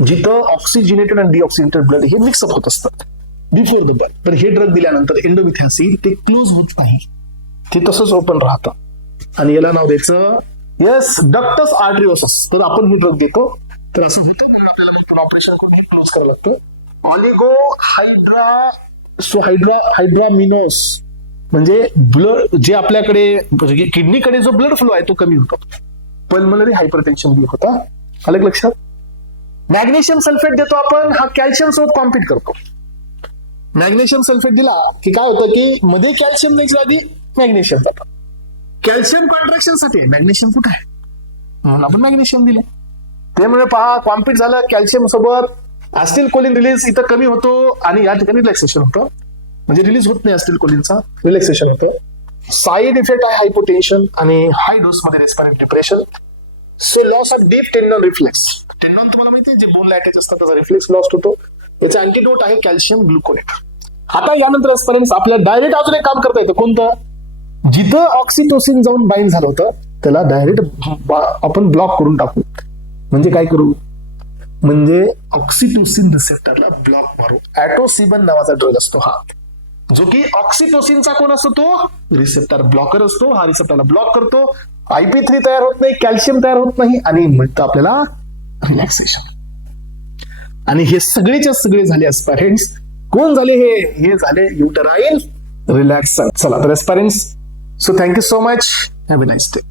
जिथं ऑक्सिजनेटेड आणि डिऑक्सिजनेटेड ब्लड हे मिक्सअप होत असतात बिफोर द बर्थ. तर हे ड्रग दिल्यानंतर एंडोमिथॅसिन ते क्लोज होत नाही, ते तसंच ओपन राहतं, आणि याला नाव द्यायचं येस डक्टस आर्टिओसस. तर आपण हे ड्रग देतो, तर असं होतं, आपल्याला ऑपरेशन करून हे क्लोज करावं लागतं. हायड्रामिनोस म्हणजे ब्लड, जे आपल्याकडे किडनीकडे जो ब्लड फ्लो आहे तो कमी होतो, पल्मोनरी हायपरटेन्शन बी होता. अलग लक्षात. मॅग्नेशियम सल्फेट देतो आपण, हा कॅल्शियम सोबत कॉम्पीट करतो. मॅग्नेशियम सल्फेट दिला की काय होतं, की मध्ये कॅल्शियम जायच्या आधी मॅग्नेशियम जातं. कॅल्शियम कॉन्ट्रॅक्शन साठी मॅग्नेशियम कुठे आहे, म्हणून आपण मॅग्नेशियम दिलं. त्यामुळे पहा, कॉम्पीट झालं कॅल्शियम सोबत, ऍसिटिल कोलिन रिलीज इथं कमी होतो, आणि या ठिकाणी रिलॅक्सेशन होतं, म्हणजे रिलीज होत नाही ऍसिटिल कोलिनचा, रिलॅक्सेशन होतं. साईड इफेक्ट आहे हायपोटेन्शन आणि हाय डोस मध्ये respiratory depression. So loss of deep टेंडन रिफ्लेक्स. टेंडन तुम्हाला माहिती आहे, जे बोनला अटॅच असतात त्याचा रिफ्लेक्स लॉस्ट होतो. त्याचा अँटीडोट आहे कॅल्शियम ग्लुकोनेट. आता यानंतर एस्पर्यंस आपल्याला डायरेक्ट अजून एक काम करता येतं, कोणतं, जिथं ऑक्सिटोसिन जाऊन बाइंड झालं होतं त्याला डायरेक्ट आपण ब्लॉक करून टाकू. म्हणजे काय करू, म्हणजे ऑक्सिटोसिन रिसेप्टरला ब्लॉक मारू. ॲटोसिबन नावाचा ड्रग असतो हा, जो की ऑक्सिटोसिनचा कोण असतो, तो रिसेप्टर ब्लॉकर असतो. हा रिसेप्टरला ब्लॉक करतो, IP3 तयार होत नाही, कॅल्शियम तयार होत नाही, आणि मिळतं आपल्याला रिलॅक्सेशन. आणि हे सगळेच्या सगळे झाले एस्पायरेंट्स. कोण झाले हे झाले युटराइन रिलॅक्सन. चला तर aspirants, so thank you so much, have a nice day.